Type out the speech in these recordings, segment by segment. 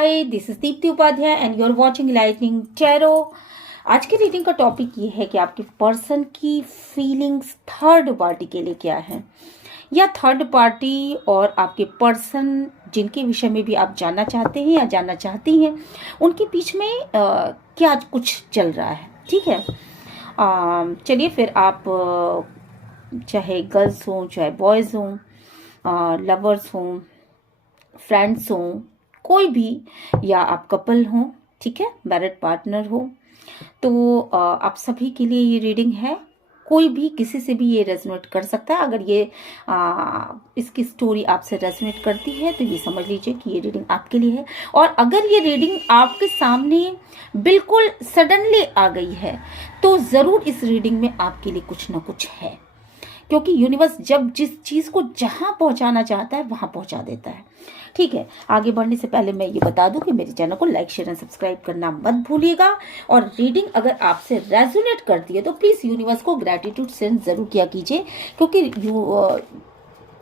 Hi, this is Deepti Upadhyay and you are watching lightning tarot. आज की reading का topic ये है कि आपके पर्सन की फीलिंग्स थर्ड पार्टी के लिए क्या है, या थर्ड पार्टी और आपके पर्सन जिनके विषय में भी आप जानना चाहते हैं या जानना चाहती हैं, उनके बीच में क्या कुछ चल रहा है। ठीक है, चलिए फिर आप चाहे गर्ल्स हों, चाहे बॉयज़ हों, लवर्स हों, फ्रेंड्स हों, कोई भी, या आप कपल हो, ठीक है, मैरिड पार्टनर हो, तो आप सभी के लिए ये रीडिंग है। कोई भी किसी से भी ये रेजोनेट कर सकता है। अगर ये इसकी स्टोरी आपसे रेजोनेट करती है तो ये समझ लीजिए कि ये रीडिंग आपके लिए है। और अगर ये रीडिंग आपके सामने बिल्कुल सडनली आ गई है तो ज़रूर इस रीडिंग में आपके लिए कुछ ना कुछ है, क्योंकि यूनिवर्स जब जिस चीज़ को जहां पहुंचाना चाहता है वहां पहुंचा देता है। ठीक है, आगे बढ़ने से पहले मैं ये बता दूं कि मेरे चैनल को लाइक, शेयर एंड सब्सक्राइब करना मत भूलिएगा। और रीडिंग अगर आपसे रेजोनेट करती है तो प्लीज़ यूनिवर्स को ग्रैटिट्यूड सेंड जरूर किया कीजिए, क्योंकि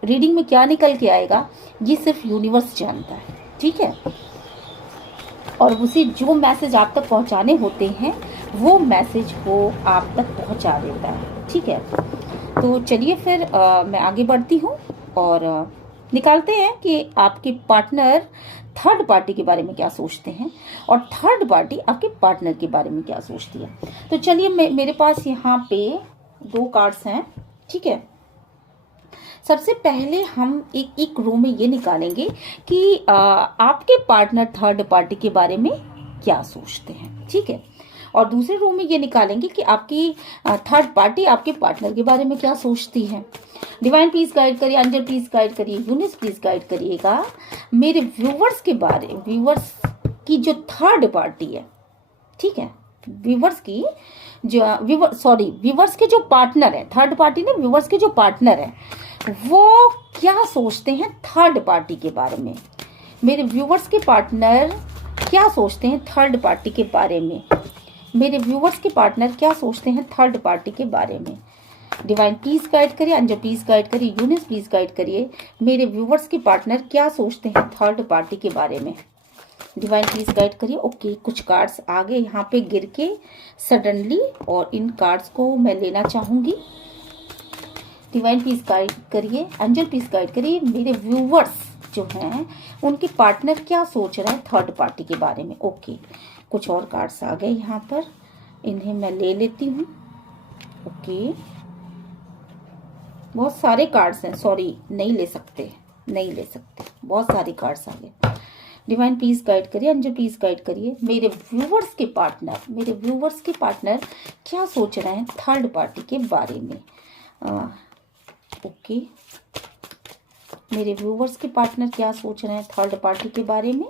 रीडिंग में क्या निकल के आएगा ये सिर्फ यूनिवर्स जानता है। ठीक है, और उसे जो मैसेज आप तक पहुँचाने होते हैं वो मैसेज वो आप तक पहुँचा देता है। ठीक है, तो चलिए फिर मैं आगे बढ़ती हूँ और निकालते हैं कि आपके पार्टनर थर्ड पार्टी के बारे में क्या सोचते हैं और थर्ड पार्टी आपके पार्टनर के बारे में क्या सोचती है। तो चलिए, मेरे पास यहाँ पे 2 कार्ड्स हैं। ठीक है, सबसे पहले हम एक रो में ये निकालेंगे कि आपके पार्टनर थर्ड पार्टी के बारे में क्या सोचते हैं। ठीक है, और दूसरे रो में ये निकालेंगे कि आपकी थर्ड पार्टी आपके पार्टनर के बारे में क्या सोचती है। डिवाइन प्लीज गाइड करिए, एंजल प्लीज गाइड करिए, यूनिवर्स प्लीज गाइड करिएगा मेरे व्यूवर्स के बारे, व्यूवर्स की जो थर्ड पार्टी है। ठीक है, व्यूवर्स की जो व्यूवर्स के जो पार्टनर है, थर्ड पार्टी ने, व्यूवर्स के जो पार्टनर है वो क्या सोचते हैं थर्ड पार्टी के बारे में। मेरे व्यूवर्स के पार्टनर क्या सोचते हैं थर्ड पार्टी के बारे में। मेरे व्यूवर्स के पार्टनर क्या सोचते हैं थर्ड पार्टी के बारे में। डिवाइन प्लीज गाइड करिए, एंजल प्लीज गाइड करिए, यूनिवर्स प्लीज गाइड करिए मेरे व्यूवर्स के पार्टनर क्या सोचते हैं थर्ड पार्टी के बारे में। डिवाइन प्लीज गाइड करिए। ओके, कुछ कार्ड्स आगे यहाँ पे गिर के सडनली, और इन कार्ड्स को मैं लेना चाहूंगी। डिवाइन प्लीज गाइड करिए, एंजल प्लीज गाइड करिए मेरे व्यूवर्स जो हैं उनके पार्टनर क्या सोच रहे हैं थर्ड पार्टी के बारे में। ओके, कुछ और कार्ड्स आ गए यहाँ पर, इन्हें मैं ले लेती हूँ। ओके, बहुत सारे कार्ड्स हैं, सॉरी, नहीं ले सकते, बहुत सारे कार्ड्स आ गए। डिवाइन प्लीज गाइड करिए, एंजल प्लीज गाइड करिए मेरे व्यूवर्स के पार्टनर क्या सोच रहे हैं थर्ड पार्टी के बारे में। ओके, मेरे व्यूवर्स के पार्टनर क्या सोच रहे हैं थर्ड पार्टी के बारे में।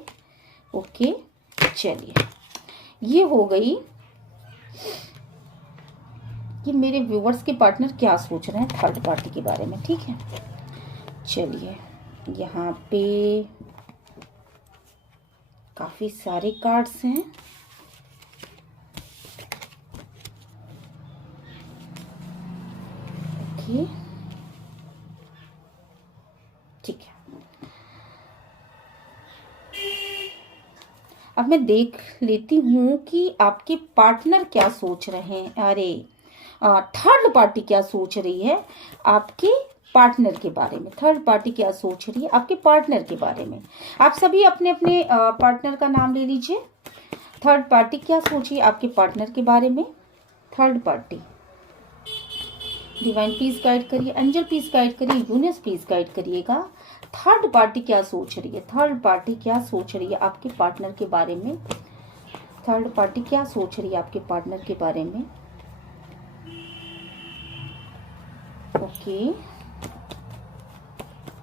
ओके, चलिए, ये हो गई कि मेरे व्यूवर्स के पार्टनर क्या सोच रहे हैं थर्ड पार्टी के बारे में। ठीक है, चलिए, यहाँ पे काफी सारे कार्ड्स हैं। ओके, ठीक है, अब मैं देख लेती हूँ कि आपके पार्टनर क्या सोच रहे हैं। अरे, थर्ड पार्टी क्या सोच रही है आपके पार्टनर के बारे में। थर्ड पार्टी क्या सोच रही है आपके पार्टनर के बारे में। आप सभी अपने अपने पार्टनर का नाम ले लीजिए। थर्ड पार्टी क्या सोच रही है आपके पार्टनर के बारे में। Third party, divine please guide करिए, एंजल प्लीज गाइड करिए, यूनिवर्स प्लीज गाइड करिएगा थर्ड पार्टी क्या सोच रही है। थर्ड पार्टी क्या सोच रही है आपके पार्टनर के बारे में। थर्ड पार्टी क्या सोच रही है आपके पार्टनर के बारे में। ओके,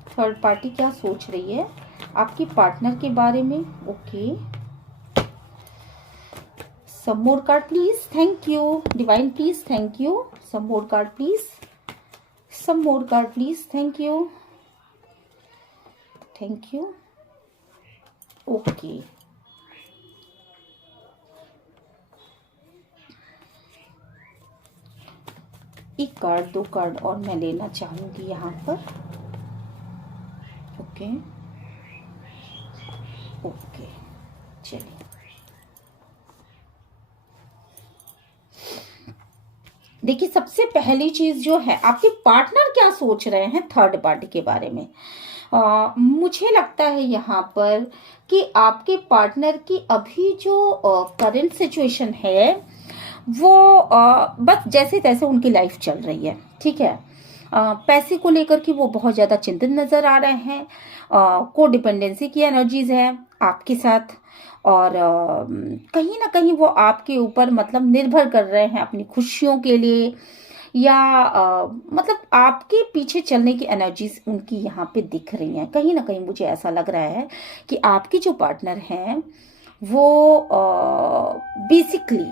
थर्ड पार्टी क्या सोच रही है आपके पार्टनर के बारे में। Okay, some more card please, thank you. Divine please, thank you. Some more card please, some more card please, thank you, thank you. Okay, एक कार्ड, 2 कार्ड और मैं लेना चाहूंगी यहाँ पर। ओके, ओके, चलिए, देखिए सबसे पहली चीज जो है, आपके पार्टनर क्या सोच रहे हैं थर्ड पार्टी के बारे में। मुझे लगता है यहाँ पर कि आपके पार्टनर की अभी जो करंट सिचुएशन है वो बस जैसे तैसे उनकी लाइफ चल रही है, ठीक है। पैसे को लेकर के वो बहुत ज़्यादा चिंतित नज़र आ रहे हैं। को डिपेंडेंसी की एनर्जीज है आपके साथ, और कहीं ना कहीं वो आपके ऊपर मतलब निर्भर कर रहे हैं अपनी खुशियों के लिए, या मतलब आपके पीछे चलने की एनर्जीज उनकी यहाँ पे दिख रही हैं। कहीं ना कहीं मुझे ऐसा लग रहा है कि आपके जो पार्टनर हैं वो बेसिकली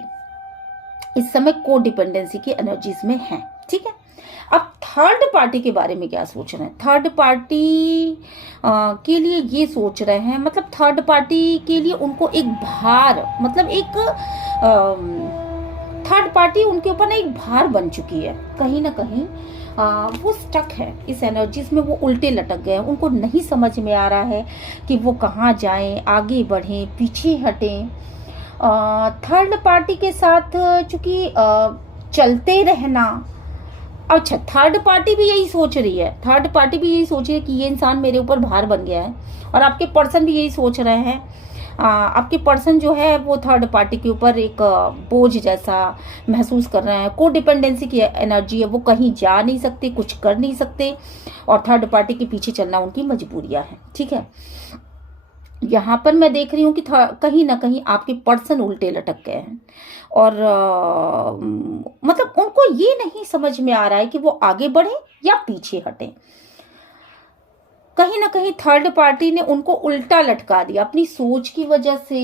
इस समय को डिपेंडेंसी की एनर्जीज में हैं, ठीक है। अब थर्ड पार्टी के बारे में क्या सोच रहे हैं, थर्ड पार्टी के लिए ये सोच रहे हैं, मतलब थर्ड पार्टी के लिए उनको एक भार, मतलब एक थर्ड पार्टी उनके ऊपर ना एक भार बन चुकी है। कहीं ना कहीं वो स्टक है इस एनर्जीज में, वो उल्टे लटक गए। उनको नहीं समझ में आ रहा है कि वो कहाँ जाएं, आगे बढ़ें, पीछे हटें। थर्ड पार्टी के साथ चूंकि चलते रहना, अच्छा थर्ड पार्टी भी यही सोच रही है, थर्ड पार्टी भी यही सोच रही है कि ये इंसान मेरे ऊपर भार बन गया है, और आपके पर्सन भी यही सोच रहे हैं। आपके पर्सन जो है वो थर्ड पार्टी के ऊपर एक बोझ जैसा महसूस कर रहे हैं। को डिपेंडेंसी की एनर्जी है, वो कहीं जा नहीं सकते, कुछ कर नहीं सकते, और थर्ड पार्टी के पीछे चलना उनकी मजबूरियां हैं, ठीक है। यहाँ पर मैं देख रही हूँ कि कहीं ना कहीं आपके पर्सन उल्टे लटक गए हैं, और मतलब उनको ये नहीं समझ में आ रहा है कि वो आगे बढ़े या पीछे हटे। कहीं ना कहीं थर्ड पार्टी ने उनको उल्टा लटका दिया अपनी सोच की वजह से।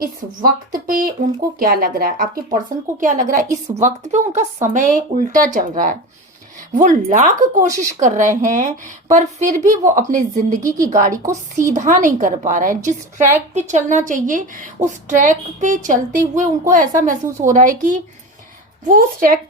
इस वक्त पे उनको क्या लग रहा है, आपके पर्सन को क्या लग रहा है, इस वक्त पे उनका समय उल्टा चल रहा है। वो लाख कोशिश कर रहे हैं पर फिर भी वो अपने जिंदगी की गाड़ी को सीधा नहीं कर पा रहे हैं। जिस ट्रैक पे चलना चाहिए उस ट्रैक पे चलते हुए उनको ऐसा महसूस हो रहा है कि वो उस ट्रैक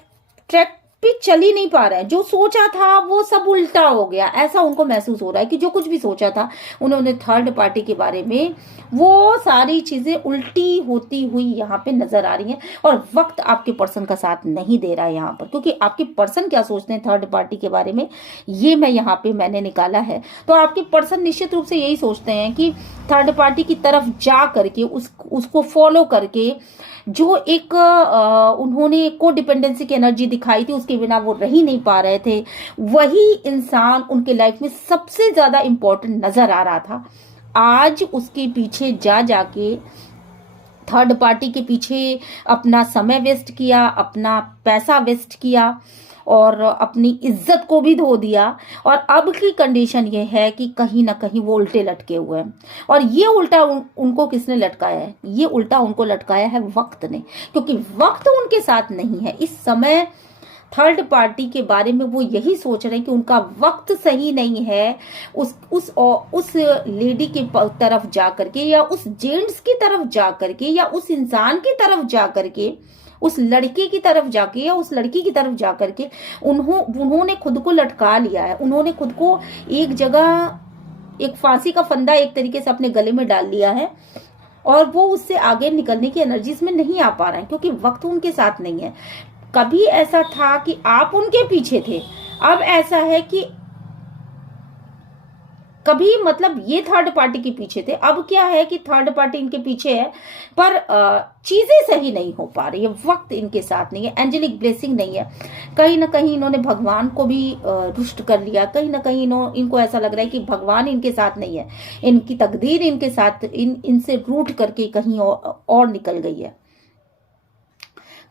पे चल ही नहीं पा रहे हैं। जो सोचा था वो सब उल्टा हो गया, ऐसा उनको महसूस हो रहा है कि जो कुछ भी सोचा था उन्होंने थर्ड पार्टी के बारे में, वो सारी चीजें उल्टी होती हुई यहाँ पे नजर आ रही हैं। और वक्त आपके पर्सन का साथ नहीं दे रहा है यहाँ पर, क्योंकि आपके पर्सन क्या सोचते हैं थर्ड पार्टी के बारे में ये मैं यहाँ पे मैंने निकाला है। तो आपके पर्सन निश्चित रूप से यही सोचते हैं कि थर्ड पार्टी की तरफ जा करके उसको फॉलो करके जो एक उन्होंने को डिपेंडेंसी की एनर्जी दिखाई थी, उसके बिना वो रह ही नहीं पा रहे थे, वही इंसान उनके लाइफ में सबसे ज्यादा इंपॉर्टेंट नजर आ रहा था। आज उसके पीछे जा जाके थर्ड पार्टी के पीछे अपना समय वेस्ट किया, अपना पैसा वेस्ट किया, और अपनी इज्जत को भी धो दिया। और अब की कंडीशन ये है कि कहीं ना कहीं वो उल्टे लटके हुए हैं। और ये उल्टा उनको किसने लटकाया है, ये उल्टा उनको लटकाया है वक्त ने, क्योंकि वक्त उनके साथ नहीं है इस समय। थर्ड पार्टी के बारे में वो यही सोच रहे हैं कि उनका वक्त सही नहीं है उस लेडी की तरफ जा करके, या उस जेंट्स की तरफ जा करके, या उस इंसान की तरफ जा करके, उस लड़के की तरफ जाके या उस लड़की की तरफ जा करके उन्होंने खुद को लटका लिया है। उन्होंने खुद को एक जगह, एक फांसी का फंदा एक तरीके से अपने गले में डाल लिया है, और वो उससे आगे निकलने की एनर्जीज में नहीं आ पा रहे हैं, क्योंकि वक्त उनके साथ नहीं है। कभी ऐसा था कि आप उनके पीछे थे, अब ऐसा है कि कभी मतलब ये थर्ड पार्टी के पीछे थे, अब क्या है कि थर्ड पार्टी इनके पीछे है, पर चीजें सही नहीं हो पा रही है, वक्त इनके साथ नहीं है, एंजेलिक ब्लेसिंग नहीं है। कहीं ना कहीं इन्होंने भगवान को भी रुष्ट कर लिया। कहीं ना कहीं इनको ऐसा लग रहा है कि भगवान इनके साथ नहीं है, इनकी तकदीर इनके साथ इनसे रूठ करके कहीं और निकल गई है।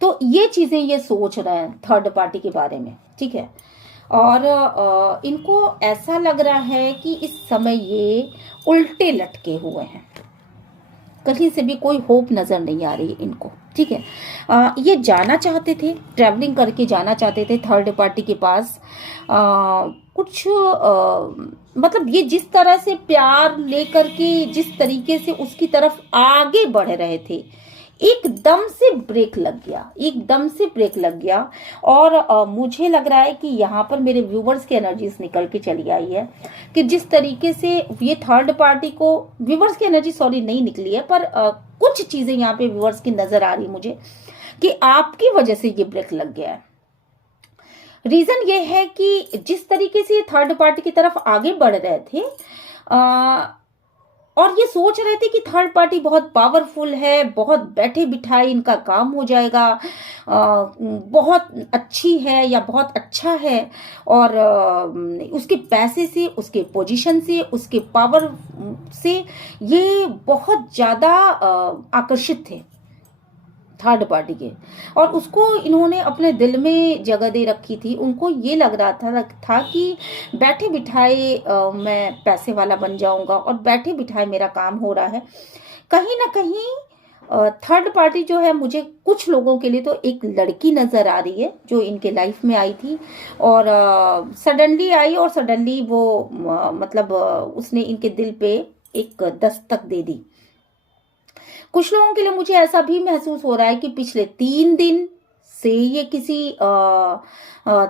तो ये चीजें ये सोच रहे हैं थर्ड पार्टी के बारे में, ठीक है। और इनको ऐसा लग रहा है कि इस समय ये उल्टे लटके हुए हैं, कहीं से भी कोई होप नजर नहीं आ रही इनको, ठीक है। ये जाना चाहते थे, ट्रैवलिंग करके जाना चाहते थे थर्ड पार्टी के पास। कुछ मतलब ये जिस तरह से प्यार लेकर के जिस तरीके से उसकी तरफ आगे बढ़ रहे थे, एकदम से ब्रेक लग गया, एकदम से ब्रेक लग गया। और मुझे लग रहा है कि यहाँ पर मेरे व्यूवर्स की एनर्जीज निकल के चली आई है कि जिस तरीके से ये थर्ड पार्टी को, व्यूवर्स की एनर्जी सॉरी नहीं निकली है, पर कुछ चीजें यहाँ पे व्यूवर्स की नजर आ रही मुझे कि आपकी वजह से ये ब्रेक लग गया है। रीजन ये है कि जिस तरीके से ये थर्ड पार्टी की तरफ आगे बढ़ रहे थे और ये सोच रहे थे कि थर्ड पार्टी बहुत पावरफुल है, बहुत बैठे बिठाए इनका काम हो जाएगा, बहुत अच्छी है या बहुत अच्छा है, और उसके पैसे से, उसके पोजीशन से, उसके पावर से ये बहुत ज्यादा आकर्षित थे थर्ड पार्टी के, और उसको इन्होंने अपने दिल में जगह दे रखी थी। उनको ये लग रहा था कि बैठे बिठाए मैं पैसे वाला बन जाऊंगा और बैठे बिठाए मेरा काम हो रहा है। कहीं ना कहीं थर्ड पार्टी जो है, मुझे कुछ लोगों के लिए तो एक लड़की नजर आ रही है जो इनके लाइफ में आई थी, और सडनली आई और सडनली वो मतलब उसने इनके दिल पे एक दस्तक दे दी। कुछ लोगों के लिए मुझे ऐसा भी महसूस हो रहा है कि पिछले 3 दिन से ये किसी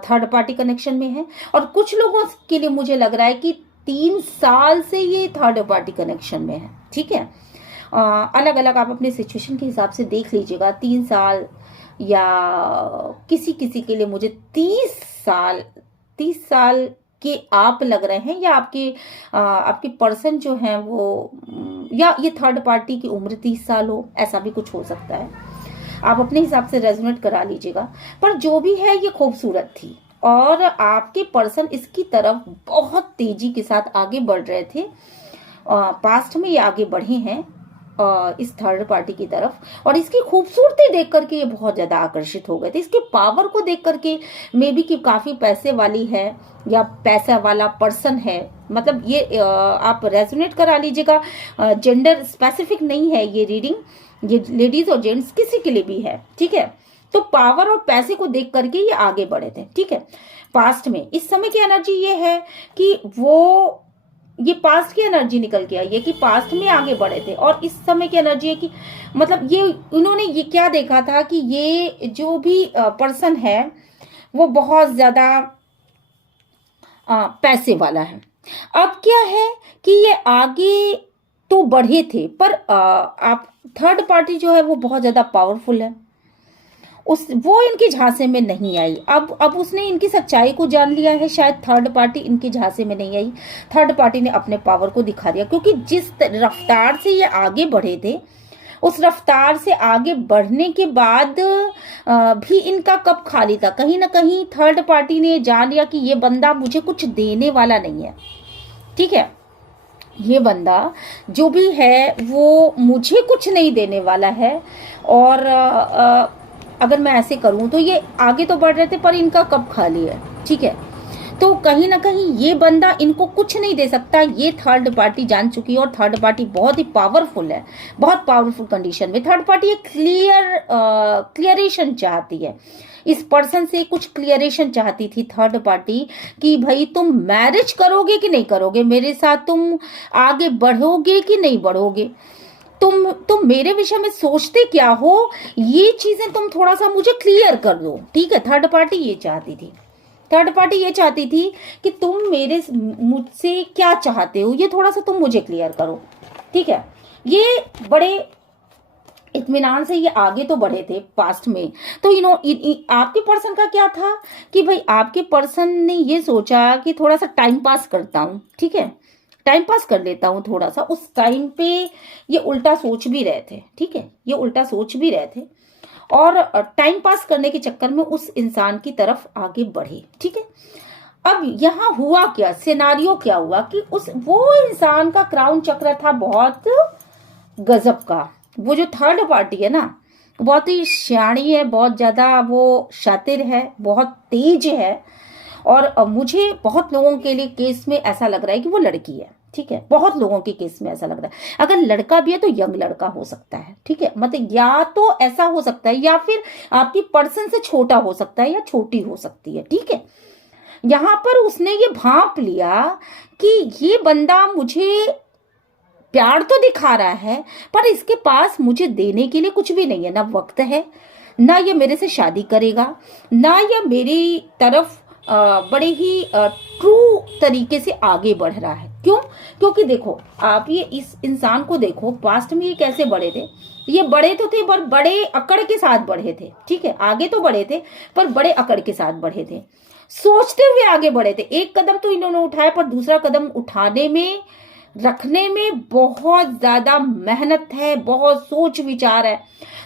थर्ड पार्टी कनेक्शन में है, और कुछ लोगों के लिए मुझे लग रहा है कि 3 साल से ये थर्ड पार्टी कनेक्शन में है। ठीक है, अलग अलग आप अपने सिचुएशन के हिसाब से देख लीजिएगा। 3 साल या किसी किसी के लिए मुझे 30 साल कि आप लग रहे हैं, या आपके पर्सन जो है वो, या ये थर्ड पार्टी की उम्र 30 साल हो, ऐसा भी कुछ हो सकता है। आप अपने हिसाब से रेजोनेट करा लीजिएगा। पर जो भी है, ये खूबसूरत थी और आपके पर्सन इसकी तरफ बहुत तेजी के साथ आगे बढ़ रहे थे। पास्ट में ये आगे बढ़े हैं इस थर्ड पार्टी की तरफ, और इसकी खूबसूरती देख करके ये बहुत ज्यादा आकर्षित हो गए थे। इसके पावर को देख करके मे बी कि काफी पैसे वाली है या पैसा वाला पर्सन है, मतलब ये आप रेजोनेट करा लीजिएगा। जेंडर स्पेसिफिक नहीं है ये रीडिंग, ये लेडीज और जेंट्स किसी के लिए भी है। ठीक है, तो पावर और पैसे को देख करके ये आगे बढ़े थे। ठीक है, पास्ट में इस समय की एनर्जी ये है कि वो, ये पास्ट की एनर्जी निकल के आई है कि पास्ट में आगे बढ़े थे, और इस समय की एनर्जी है कि मतलब ये इन्होंने ये क्या देखा था कि ये जो भी पर्सन है वो बहुत ज्यादा पैसे वाला है। अब क्या है कि ये आगे तो बढ़े थे, पर आप थर्ड पार्टी जो है वो बहुत ज्यादा पावरफुल है, वो इनके झांसे में नहीं आई। अब उसने इनकी सच्चाई को जान लिया है। शायद थर्ड पार्टी इनके झांसे में नहीं आई, थर्ड पार्टी ने अपने पावर को दिखा दिया, क्योंकि जिस रफ्तार से ये आगे बढ़े थे, उस रफ्तार से आगे बढ़ने के बाद भी इनका कप खाली था। कहीं ना कहीं थर्ड पार्टी ने जान लिया कि ये बंदा मुझे कुछ देने वाला नहीं है। ठीक है, ये बंदा जो भी है वो मुझे कुछ नहीं देने वाला है, और अगर मैं ऐसे करूं तो ये आगे तो बढ़ रहे थे पर इनका कप खाली है। ठीक है, तो कहीं ना कहीं ये बंदा इनको कुछ नहीं दे सकता, ये थर्ड पार्टी जान चुकी है। और थर्ड पार्टी बहुत ही पावरफुल है, बहुत पावरफुल कंडीशन में। थर्ड पार्टी एक क्लियरेशन चाहती है, इस पर्सन से कुछ क्लियरेशन चाहती थी थर्ड पार्टी कि भाई तुम मैरिज करोगे कि नहीं करोगे मेरे साथ, तुम आगे बढ़ोगे कि नहीं बढ़ोगे, तुम मेरे विषय में सोचते क्या हो, ये चीजें तुम थोड़ा सा मुझे क्लियर कर दो। ठीक है, थर्ड पार्टी ये चाहती थी। थर्ड पार्टी ये चाहती थी कि तुम मुझसे क्या चाहते हो, ये थोड़ा सा तुम मुझे क्लियर करो। ठीक है, ये बड़े इत्मीनान से ये आगे तो बढ़े थे पास्ट में। तो आपके पर्सन का क्या था कि भाई आपके पर्सन ने ये सोचा कि थोड़ा सा टाइम पास करता हूं। ठीक है, टाइम पास कर लेता हूं थोड़ा सा। उस टाइम पे ये उल्टा सोच भी रहे थे। ठीक है, ये उल्टा सोच भी रहे थे, और टाइम पास करने के चक्कर में उस इंसान की तरफ आगे बढ़े। ठीक है, अब यहाँ हुआ क्या, सिनारियो क्या हुआ कि वो इंसान का क्राउन चक्र था बहुत गजब का। वो जो थर्ड पार्टी है ना, बहुत ही सियाणी है, बहुत ज्यादा वो शातिर है, बहुत तेज है, और मुझे बहुत लोगों के लिए केस में ऐसा लग रहा है कि वो लड़की है। ठीक है, बहुत लोगों के केस में ऐसा लग रहा है। अगर लड़का भी है तो यंग लड़का हो सकता है। ठीक है, मतलब या तो ऐसा हो सकता है, या फिर आपकी पर्सन से छोटा हो सकता है, या छोटी हो सकती है। ठीक है, यहां पर उसने ये भांप लिया कि ये बंदा मुझे प्यार तो दिखा रहा है, पर इसके पास मुझे देने के लिए कुछ भी नहीं है। ना वक्त है, ना ये मेरे से शादी करेगा, ना ये मेरी तरफ बड़े ही ट्रू तरीके से आगे बढ़ रहा है। क्यों? क्योंकि देखो, आप ये इस इंसान को देखो, पास्ट में ये कैसे बढ़े थे। ये बड़े तो थे, पर बड़े अकड़ के साथ बढ़े थे। ठीक है, आगे तो बढ़े थे, पर बड़े अकड़ के साथ बढ़े थे, सोचते हुए आगे बढ़े थे। एक कदम तो इन्होंने उठाया, पर दूसरा कदम उठाने में, रखने में बहुत ज्यादा मेहनत है, बहुत सोच विचार है।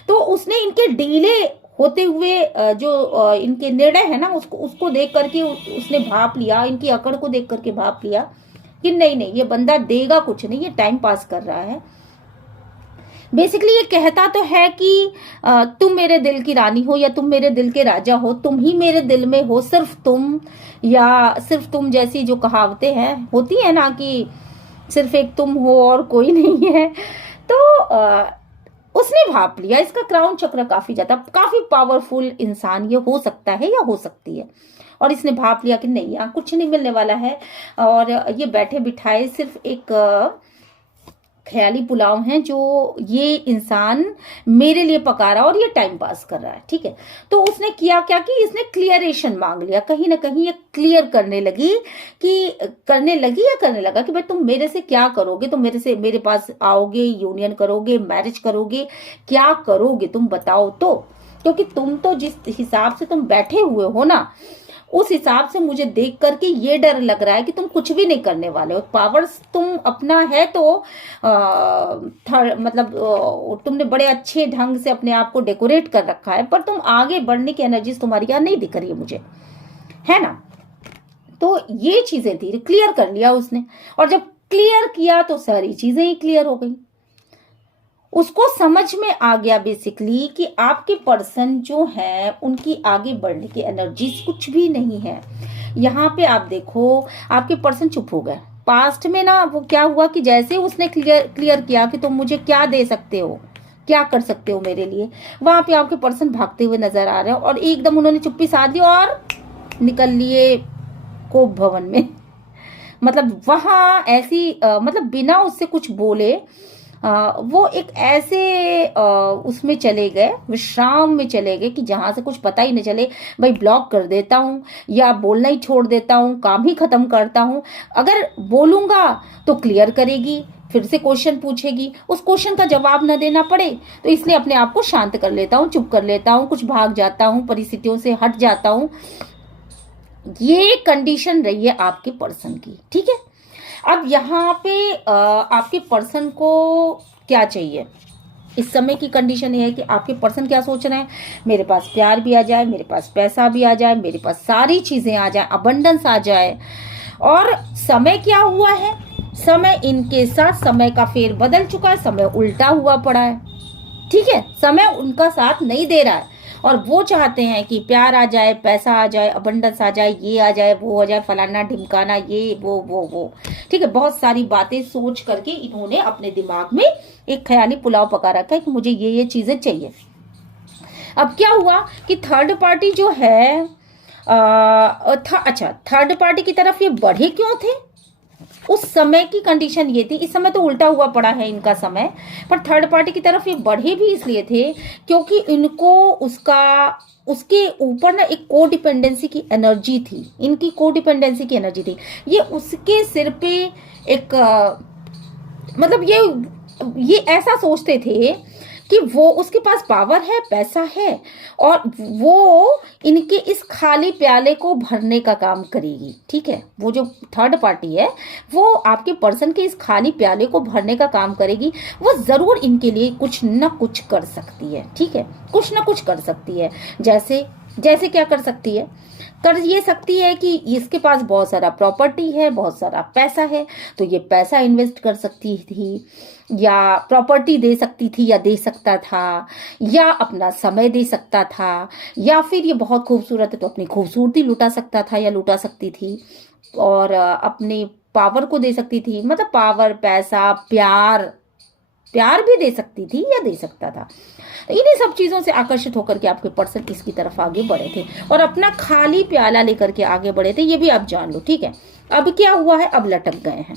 तो उसने इनके डीले होते हुए जो इनके निर्णय है ना, उसको देख करके उसने भाप लिया, इनकी अकड़ को देख करके भाप लिया कि नहीं नहीं, ये बंदा देगा कुछ नहीं, ये टाइम पास कर रहा है। बेसिकली ये कहता तो है कि तुम मेरे दिल की रानी हो या तुम मेरे दिल के राजा हो, तुम ही मेरे दिल में हो, सिर्फ तुम, या सिर्फ तुम जैसी जो कहावतें हैं होती है ना कि सिर्फ एक तुम हो और कोई नहीं है। तो उसने भाप लिया। इसका क्राउन चक्र काफी ज्यादा, काफी पावरफुल इंसान ये हो सकता है या हो सकती है। और इसने भाप लिया कि नहीं, यहाँ कुछ नहीं मिलने वाला है, और ये बैठे बिठाए सिर्फ एक ख्याली पुलाव हैं जो ये इंसान मेरे लिए पका रहा है और ये टाइम पास कर रहा है। ठीक है, तो उसने किया क्या कि इसने क्लियरेशन मांग लिया। कहीं ना कहीं ये क्लियर करने लगी या करने लगा कि भाई तुम मेरे से क्या करोगे, तुम मेरे पास आओगे, यूनियन करोगे, मैरिज करोगे, क्या करोगे तुम बताओ तो। क्योंकि तुम तो जिस हिसाब से तुम बैठे हुए हो ना, उस हिसाब से मुझे देख करके ये डर लग रहा है कि तुम कुछ भी नहीं करने वाले हो। पावर्स तुम अपना है तो तुमने बड़े अच्छे ढंग से अपने आप को डेकोरेट कर रखा है, पर तुम आगे बढ़ने की एनर्जीज तुम्हारी यहाँ नहीं दिख रही है मुझे, है ना। तो ये चीजें थी, क्लियर कर लिया उसने। और जब क्लियर किया तो सारी चीजें ही क्लियर हो गई। उसको समझ में आ गया बेसिकली कि आपके पर्सन जो है उनकी आगे बढ़ने की एनर्जी कुछ भी नहीं है। यहाँ पे आप देखो, आपके पर्सन चुप हो गए। पास्ट में ना वो क्या हुआ कि जैसे उसने क्लियर किया कि तुम मुझे क्या दे सकते हो, क्या कर सकते हो मेरे लिए, वहां पे आपके पर्सन भागते हुए नजर आ रहे हैं और एकदम उन्होंने चुप्पी साध ली और निकल लिए कोप भवन में। मतलब वहां ऐसी मतलब बिना उससे कुछ बोले वो एक ऐसे उसमें चले गए, विश्राम में चले गए कि जहां से कुछ पता ही नहीं चले। भाई ब्लॉक कर देता हूं या बोलना ही छोड़ देता हूं, काम ही खत्म करता हूं। अगर बोलूंगा तो क्लियर करेगी, फिर से क्वेश्चन पूछेगी, उस क्वेश्चन का जवाब न देना पड़े, तो इसलिए अपने आप को शांत कर लेता हूं, चुप कर लेता हूं, कुछ भाग जाता हूं, परिस्थितियों से हट जाता हूं। ये कंडीशन रही है आपके पर्सन की। ठीक है, अब यहाँ पे आपके पर्सन को क्या चाहिए। इस समय की कंडीशन ये है कि आपके पर्सन क्या सोच रहे हैं, मेरे पास प्यार भी आ जाए, मेरे पास पैसा भी आ जाए, मेरे पास सारी चीजें आ जाए, अबंडेंस आ जाए। और समय क्या हुआ है, समय इनके साथ समय का फेर बदल चुका है, समय उल्टा हुआ पड़ा है। ठीक है, समय उनका साथ नहीं दे रहा है और वो चाहते हैं कि प्यार आ जाए, पैसा आ जाए, अबंडेंस आ जाए, ये आ जाए, वो आ जाए, फलाना ढिमकाना, ये वो। ठीक है, बहुत सारी बातें सोच करके इन्होंने अपने दिमाग में एक ख्याली पुलाव पका रखा है कि मुझे ये चीजें चाहिए। अब क्या हुआ कि थर्ड पार्टी जो है अच्छा, थर्ड पार्टी की तरफ ये बढ़े क्यों थे, उस समय की कंडीशन ये थी। इस समय तो उल्टा हुआ पड़ा है इनका समय, पर थर्ड पार्टी की तरफ ये बढ़े भी इसलिए थे क्योंकि इनको उसके ऊपर ना एक कोडिपेंडेंसी की एनर्जी थी, इनकी कोडिपेंडेंसी की एनर्जी थी। ये उसके सिर पे एक मतलब ये ऐसा सोचते थे कि वो उसके पास पावर है, पैसा है और वो इनके इस खाली प्याले को भरने का काम करेगी। ठीक है, वो जो थर्ड पार्टी है वो आपके पर्सन के इस खाली प्याले को भरने का काम करेगी। वो जरूर इनके लिए कुछ ना कुछ कर सकती है। ठीक है, कुछ ना कुछ कर सकती है। जैसे क्या कर सकती है, कर ये सकती है कि इसके पास बहुत सारा प्रॉपर्टी है, बहुत सारा पैसा है, तो ये पैसा इन्वेस्ट कर सकती थी, या प्रॉपर्टी दे सकती थी, या दे सकता था, या अपना समय दे सकता था, या फिर ये बहुत खूबसूरत है तो अपनी खूबसूरती लुटा सकता था या लुटा सकती थी, और अपनी पावर को दे सकती थी। मतलब पावर, पैसा, प्यार भी दे सकती थी या दे सकता था। तो इन्हीं सब चीजों से आकर्षित होकर के आपके पर्सन इसकी तरफ आगे बढ़े थे और अपना खाली प्याला लेकर के आगे बढ़े थे। ये भी आप जान लो। ठीक है, अब क्या हुआ है, अब लटक गए हैं।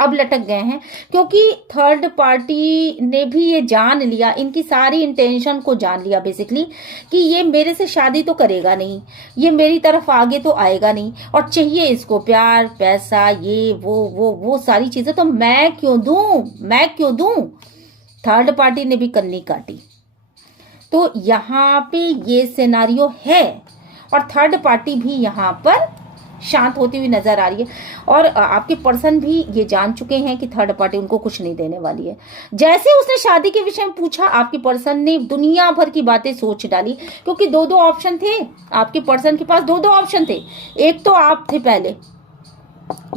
अब लटक गए हैं, क्योंकि थर्ड पार्टी ने भी ये जान लिया, इनकी सारी इंटेंशन को जान लिया बेसिकली, कि ये मेरे से शादी तो करेगा नहीं, ये मेरी तरफ आगे तो आएगा नहीं, और चाहिए इसको प्यार पैसा ये वो सारी चीजें, तो मैं क्यों दूं। थर्ड पार्टी ने भी कन्नी काटी। तो यहाँ पे ये सिनेरियो है, और थर्ड पार्टी भी यहाँ पर शांत होती हुई नजर आ रही है, और आपके पर्सन भी ये जान चुके हैं कि थर्ड पार्टी उनको कुछ नहीं देने वाली है। जैसे उसने शादी के विषय में पूछा, आपके पर्सन ने दुनिया भर की बातें सोच डाली, क्योंकि दो ऑप्शन थे आपके पर्सन के पास, दो ऑप्शन थे। एक तो आप थे पहले,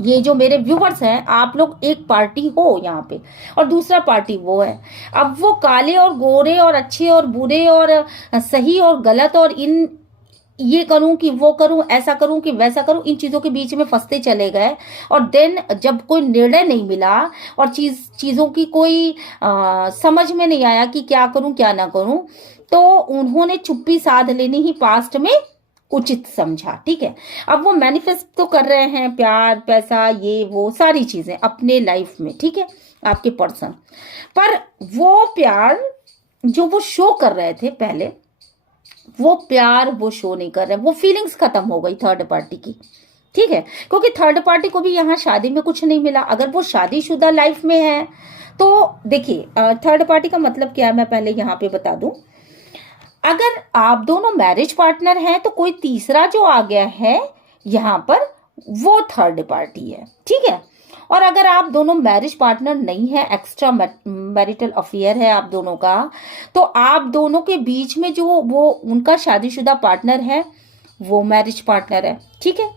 ये जो मेरे व्यूवर्स हैं, आप लोग एक पार्टी हो यहाँ पे, और दूसरा पार्टी वो है। अब वो काले और गोरे और अच्छे और बुरे और सही और गलत और इन ये करूं कि वो करूं, ऐसा करूं कि वैसा करूं, इन चीजों के बीच में फंसते चले गए। और देन जब कोई निर्णय नहीं मिला और चीजों की कोई समझ में नहीं आया कि क्या करूं क्या ना करूं, तो उन्होंने चुप्पी साध लेनी ही पास्ट में उचित समझा। ठीक है, अब वो मैनिफेस्ट तो कर रहे हैं प्यार पैसा ये वो सारी चीजें अपने लाइफ में, ठीक है, आपके पर्सन। पर वो प्यार जो वो शो कर रहे थे पहले, वो प्यार वो शो नहीं कर रहे, वो फीलिंग्स खत्म हो गई थर्ड पार्टी की। ठीक है, क्योंकि थर्ड पार्टी को भी यहाँ शादी में कुछ नहीं मिला। अगर वो शादीशुदा लाइफ में है तो देखिए, थर्ड पार्टी का मतलब क्या है मैं पहले यहाँ पे बता दूं। अगर आप दोनों मैरिज पार्टनर हैं तो कोई तीसरा जो आ गया है यहाँ पर, वो थर्ड पार्टी है। ठीक है, और अगर आप दोनों मैरिज पार्टनर नहीं है, एक्स्ट्रा मैरिटल अफेयर है आप दोनों का, तो आप दोनों के बीच में जो वो उनका शादीशुदा पार्टनर है वो मैरिज पार्टनर है। ठीक है,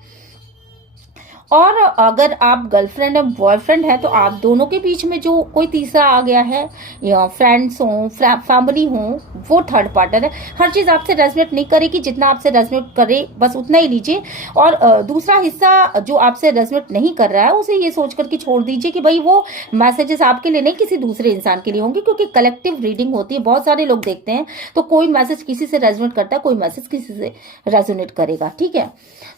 और अगर आप गर्लफ्रेंड और बॉयफ्रेंड है तो आप दोनों के बीच में जो कोई तीसरा आ गया है, या फ्रेंड्स हो फैमिली हो, वो थर्ड पार्टनर है। हर चीज आपसे रेजोनेट नहीं करेगी, जितना आपसे रेजोनेट करे बस उतना ही लीजिए, और दूसरा हिस्सा जो आपसे रेजोनेट नहीं कर रहा है उसे ये सोच करके छोड़ दीजिए कि भाई वो मैसेजेस आपके लिए नहीं किसी दूसरे इंसान के लिए होंगे, क्योंकि कलेक्टिव रीडिंग होती है, बहुत सारे लोग देखते हैं, तो कोई मैसेज किसी से रेजोनेट करता है, कोई मैसेज किसी से रेजोनेट करेगा। ठीक है,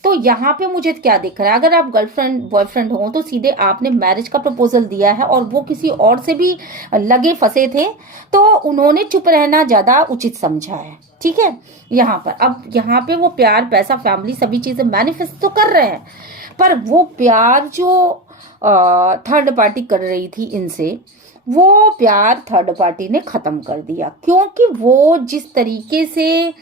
तो यहाँ पे मुझे क्या दिख रहा है, अगर आप गर्लफ्रेंड बॉयफ्रेंड हो तो सीधे आपने मैरिज का प्रपोजल दिया है, और वो किसी और से भी लगे फंसे थे, तो उन्होंने चुप रहना ज्यादा उचित समझा है। ठीक है, यहाँ पर अब यहाँ पे वो प्यार पैसा फैमिली सभी चीजें मैनिफेस्ट तो कर रहे हैं, पर वो प्यार जो थर्ड पार्टी कर रही थी इनसे, वो प्यार थर्ड पार्टी ने खत्म कर दिया, क्योंकि वो जिस तरीके से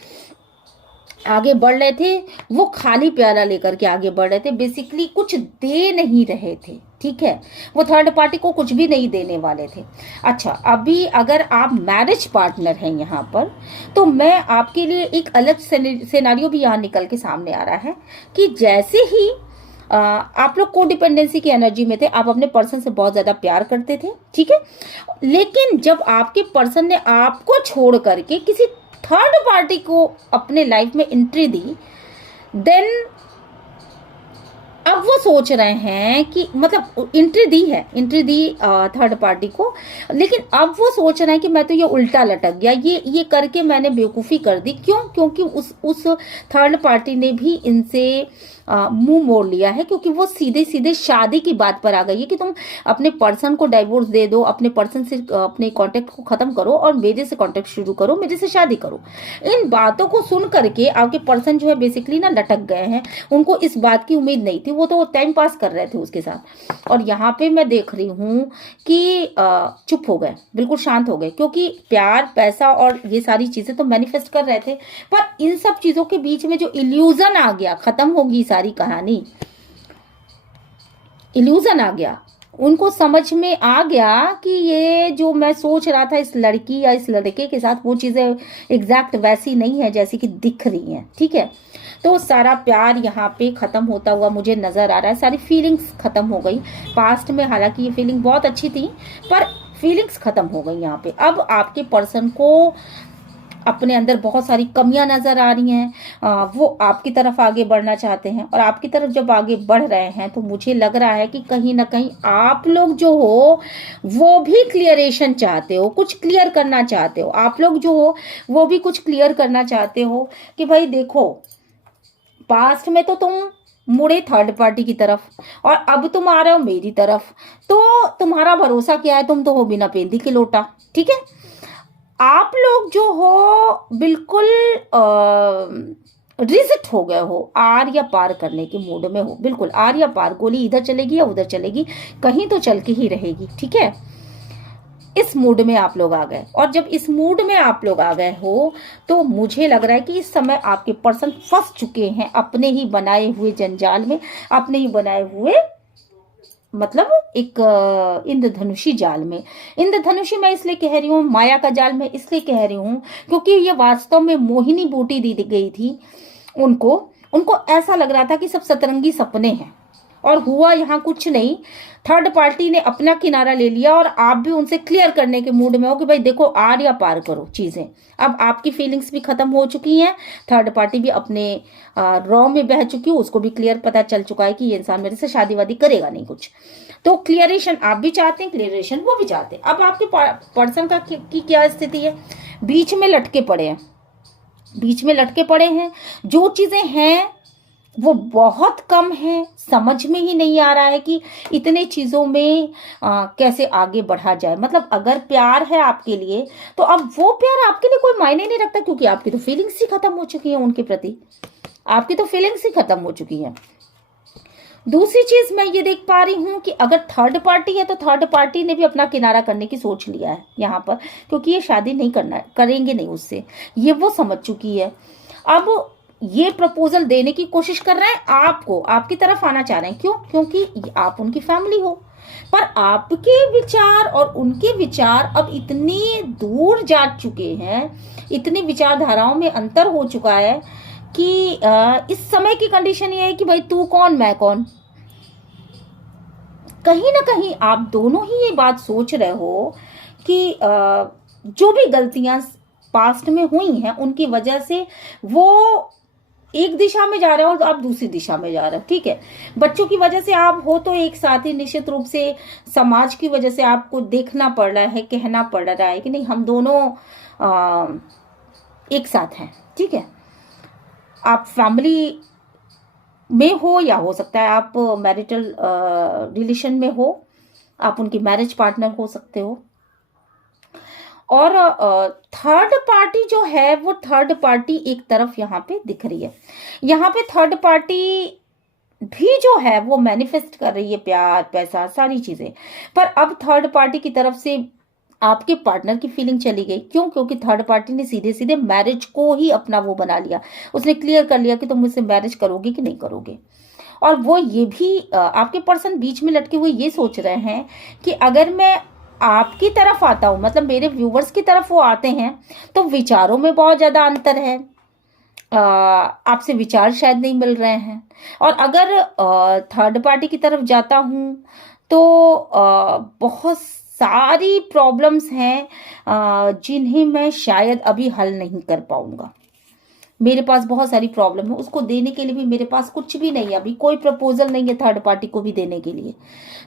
आगे बढ़ रहे थे वो खाली प्याला लेकर के आगे बढ़ रहे थे, बेसिकली कुछ दे नहीं रहे थे। ठीक है, वो थर्ड पार्टी को कुछ भी नहीं देने वाले थे। अच्छा, अभी अगर आप मैरिज पार्टनर हैं यहाँ पर, तो मैं आपके लिए एक अलग सिनेरियो भी यहाँ निकल के सामने आ रहा है कि जैसे ही आप लोग को डिपेंडेंसी की एनर्जी में थे, आप अपने पर्सन से बहुत ज्यादा प्यार करते थे। ठीक है, लेकिन जब आपके पर्सन ने आपको छोड़ करके किसी थर्ड पार्टी को अपने लाइफ में एंट्री दी, देन अब वो सोच रहे हैं कि मतलब एंट्री दी थर्ड पार्टी को, लेकिन अब वो सोच रहे हैं कि मैं तो ये उल्टा लटक गया, ये करके मैंने बेवकूफ़ी कर दी। क्यों? क्योंकि उस थर्ड पार्टी ने भी इनसे मुंह मोड़ लिया है, क्योंकि वो सीधे सीधे शादी की बात पर आ गई है कि तुम अपने पर्सन को डाइवोर्स दे दो, अपने पर्सन से अपने कांटेक्ट को खत्म करो और मेरे से कांटेक्ट शुरू करो, मेरे से शादी करो। इन बातों को सुन करके आपके पर्सन जो है बेसिकली ना लटक गए हैं, उनको इस बात की उम्मीद नहीं थी, वो तो टाइम पास कर रहे थे उसके साथ। और यहाँ पे मैं देख रही हूँ कि चुप हो गए, बिल्कुल शांत हो गए, क्योंकि प्यार पैसा और ये सारी चीजें तो मैनिफेस्ट कर रहे थे, पर इन सब चीजों के बीच में जो इल्यूजन आ गया, खत्म होगी सारी कहानी, इल्यूजन आ गया, उनको समझ में आ गया कि ये जो मैं सोच रहा था इस लड़की या इस लड़के के साथ, वो चीजें एग्जैक्ट वैसी नहीं है जैसी कि दिख रही हैं। ठीक है, तो सारा प्यार यहाँ पे खत्म होता हुआ मुझे नजर आ रहा है, सारी फीलिंग्स खत्म हो गई। पास्ट में हालांकि ये फीलिंग बहुत अच्छी थी, पर फीलिंग्स खत्म हो गई यहाँ पे। अब आपके पर्सन को अपने अंदर बहुत सारी कमियां नजर आ रही हैं, वो आपकी तरफ आगे बढ़ना चाहते हैं, और आपकी तरफ जब आगे बढ़ रहे हैं तो मुझे लग रहा है कि कहीं ना कहीं आप लोग जो हो वो भी क्लियरेशन चाहते हो, कुछ क्लियर करना चाहते हो। आप लोग जो हो वो भी कुछ क्लियर करना चाहते हो कि भाई देखो, पास्ट में तो तुम मुड़े थर्ड पार्टी की तरफ, और अब तुम आ रहे हो मेरी तरफ, तो तुम्हारा भरोसा क्या है? तुम तो हो बिना पेंदी के लोटा। ठीक है, आप लोग जो हो बिल्कुल रिजिट हो गए हो, आर या पार करने के मूड में हो, बिल्कुल आर या पार, गोली इधर चलेगी या उधर चलेगी, कहीं तो चल के ही रहेगी। ठीक है, इस मूड में आप लोग आ गए, और जब इस मूड में आप लोग आ गए हो तो मुझे लग रहा है कि इस समय आपके पर्सन फंस चुके हैं अपने ही बनाए हुए जंजाल में, अपने ही बनाए हुए मतलब एक इंद्रधनुषी जाल में। इंद्रधनुषी मैं इसलिए कह रही हूँ, माया का जाल मैं इसलिए कह रही हूँ क्योंकि ये वास्तव में मोहिनी बूटी दी गई थी उनको। उनको ऐसा लग रहा था कि सब सतरंगी सपने हैं, और हुआ यहाँ कुछ नहीं। थर्ड पार्टी ने अपना किनारा ले लिया, और आप भी उनसे क्लियर करने के मूड में हो कि भाई देखो, आर या पार करो चीजें। अब आपकी फीलिंग्स भी खत्म हो चुकी हैं, थर्ड पार्टी भी अपने रॉ में बह चुकी है, उसको भी क्लियर पता चल चुका है कि ये इंसान मेरे से शादी वादी करेगा नहीं कुछ। तो क्लियरेशन आप भी चाहते हैं, क्लियरेशन वो भी चाहते हैं। अब आपके पर्सन का की क्या स्थिति है? बीच में लटके पड़े हैं, बीच में लटके पड़े हैं। जो चीजें हैं वो बहुत कम है, समझ में ही नहीं आ रहा है कि इतने चीजों में कैसे आगे बढ़ा जाए। मतलब अगर प्यार है आपके लिए तो अब वो प्यार आपके लिए कोई मायने नहीं रखता, क्योंकि आपकी तो फीलिंग्स ही खत्म हो चुकी हैं उनके प्रति, आपकी तो फीलिंग्स ही खत्म हो चुकी हैं। दूसरी चीज मैं ये देख पा रही हूं कि अगर थर्ड पार्टी है तो थर्ड पार्टी ने भी अपना किनारा करने की सोच लिया है यहाँ पर, क्योंकि ये शादी नहीं करना करेंगे नहीं उससे, ये वो समझ चुकी है। अब ये प्रपोजल देने की कोशिश कर रहे हैं आपको, आपकी तरफ आना चाह रहे हैं। क्यों? क्योंकि आप उनकी फैमिली हो। पर आपके विचार और उनके विचार अब इतने दूर जा चुके हैं, इतनी विचारधाराओं में अंतर हो चुका है कि इस समय की कंडीशन ये है कि भाई तू कौन मैं कौन। कहीं ना कहीं आप दोनों ही ये बात सोच रहे हो कि जो भी गलतियां पास्ट में हुई हैं उनकी वजह से वो एक दिशा में जा रहे हो और आप दूसरी दिशा में जा रहे हो। ठीक है, बच्चों की वजह से आप हो तो एक साथ ही, निश्चित रूप से समाज की वजह से आपको देखना पड़ रहा है, कहना पड़ रहा है कि नहीं हम दोनों एक साथ हैं। ठीक है, आप फैमिली में हो या हो सकता है आप मैरिटल रिलेशन में हो, आप उनकी मैरिज पार्टनर हो सकते हो। और थर्ड पार्टी जो है वो थर्ड पार्टी एक तरफ यहाँ पे दिख रही है। यहाँ पे थर्ड पार्टी भी जो है वो मैनिफेस्ट कर रही है प्यार, पैसा, सारी चीजें। पर अब थर्ड पार्टी की तरफ से आपके पार्टनर की फीलिंग चली गई। क्यों? क्योंकि थर्ड पार्टी ने सीधे सीधे मैरिज को ही अपना वो बना लिया, उसने क्लियर कर लिया कि तुम मुझसे मैरिज करोगे कि नहीं करोगे। और वो ये भी आपके पर्सन बीच में लटके हुए ये सोच रहे हैं कि अगर मैं आपकी तरफ आता हूं, मतलब मेरे व्यूवर्स की तरफ वो आते हैं, तो विचारों में बहुत ज्यादा अंतर है, आपसे विचार शायद नहीं मिल रहे हैं। और अगर थर्ड पार्टी की तरफ जाता हूं तो बहुत सारी प्रॉब्लम्स हैं जिन्हें मैं शायद अभी हल नहीं कर पाऊंगा। मेरे पास बहुत सारी प्रॉब्लम है, उसको देने के लिए भी मेरे पास कुछ भी नहीं है, अभी कोई प्रपोजल नहीं है थर्ड पार्टी को भी देने के लिए।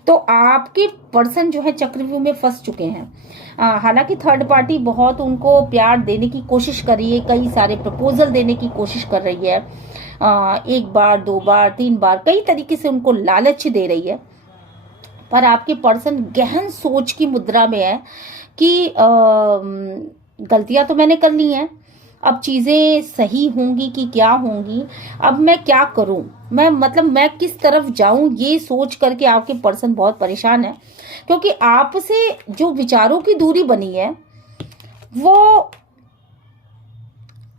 तो आपके पर्सन जो है चक्रव्यूह में फंस चुके हैं। हालांकि थर्ड पार्टी बहुत उनको प्यार देने की कोशिश कर रही है, कई सारे प्रपोजल देने की कोशिश कर रही है, एक बार, दो बार, तीन बार, कई तरीके से उनको लालच दे रही है। पर आपके पर्सन गहन सोच की मुद्रा में है कि गलतियां तो मैंने कर ली हैं, अब चीजें सही होंगी कि क्या होंगी, अब मैं क्या करूं, मैं किस तरफ जाऊं, ये सोच करके आपके पर्सन बहुत परेशान है। क्योंकि आपसे जो विचारों की दूरी बनी है वो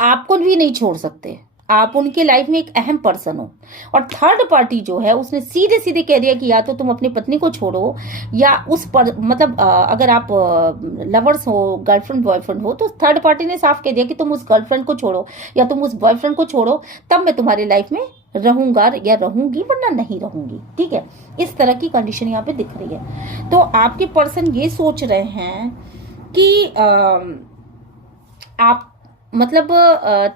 आपको भी नहीं छोड़ सकते, आप उनके लाइफ में एक अहम पर्सन हो। और थर्ड पार्टी जो है उसने सीधे सीधे कह दिया कि या तो तुम अपनी पत्नी को छोड़ो, या उस पर अगर आप लवर्स हो, गर्लफ्रेंड बॉयफ्रेंड हो, तो थर्ड पार्टी ने साफ कह दिया कि तुम उस गर्लफ्रेंड को छोड़ो या तुम उस बॉयफ्रेंड को छोड़ो, तब मैं तुम्हारी लाइफ में रहूंगा या रहूंगी, वरना नहीं रहूंगी। ठीक है, इस तरह की कंडीशन यहाँ पे दिख रही है। तो आपके पर्सन ये सोच रहे हैं कि आप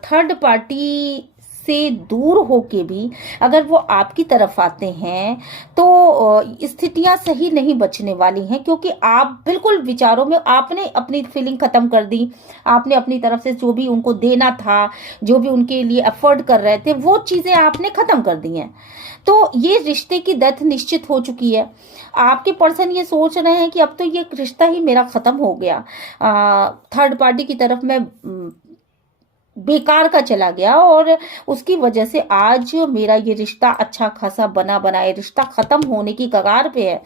थर्ड पार्टी से दूर होके भी अगर वो आपकी तरफ आते हैं तो स्थितियां सही नहीं बचने वाली हैं, क्योंकि आप बिल्कुल विचारों में आपने अपनी फीलिंग खत्म कर दी। आपने अपनी तरफ से जो भी उनको देना था, जो भी उनके लिए एफर्ट कर रहे थे, वो चीजें आपने खत्म कर दी हैं। तो ये रिश्ते की डेथ निश्चित हो चुकी है। आपके पर्सन ये सोच रहे हैं कि अब तो ये रिश्ता ही मेरा खत्म हो गया, थर्ड पार्टी की तरफ मैं बेकार का चला गया और उसकी वजह से आज मेरा ये रिश्ता अच्छा खासा बना बनाए रिश्ता खत्म होने की कगार पे है।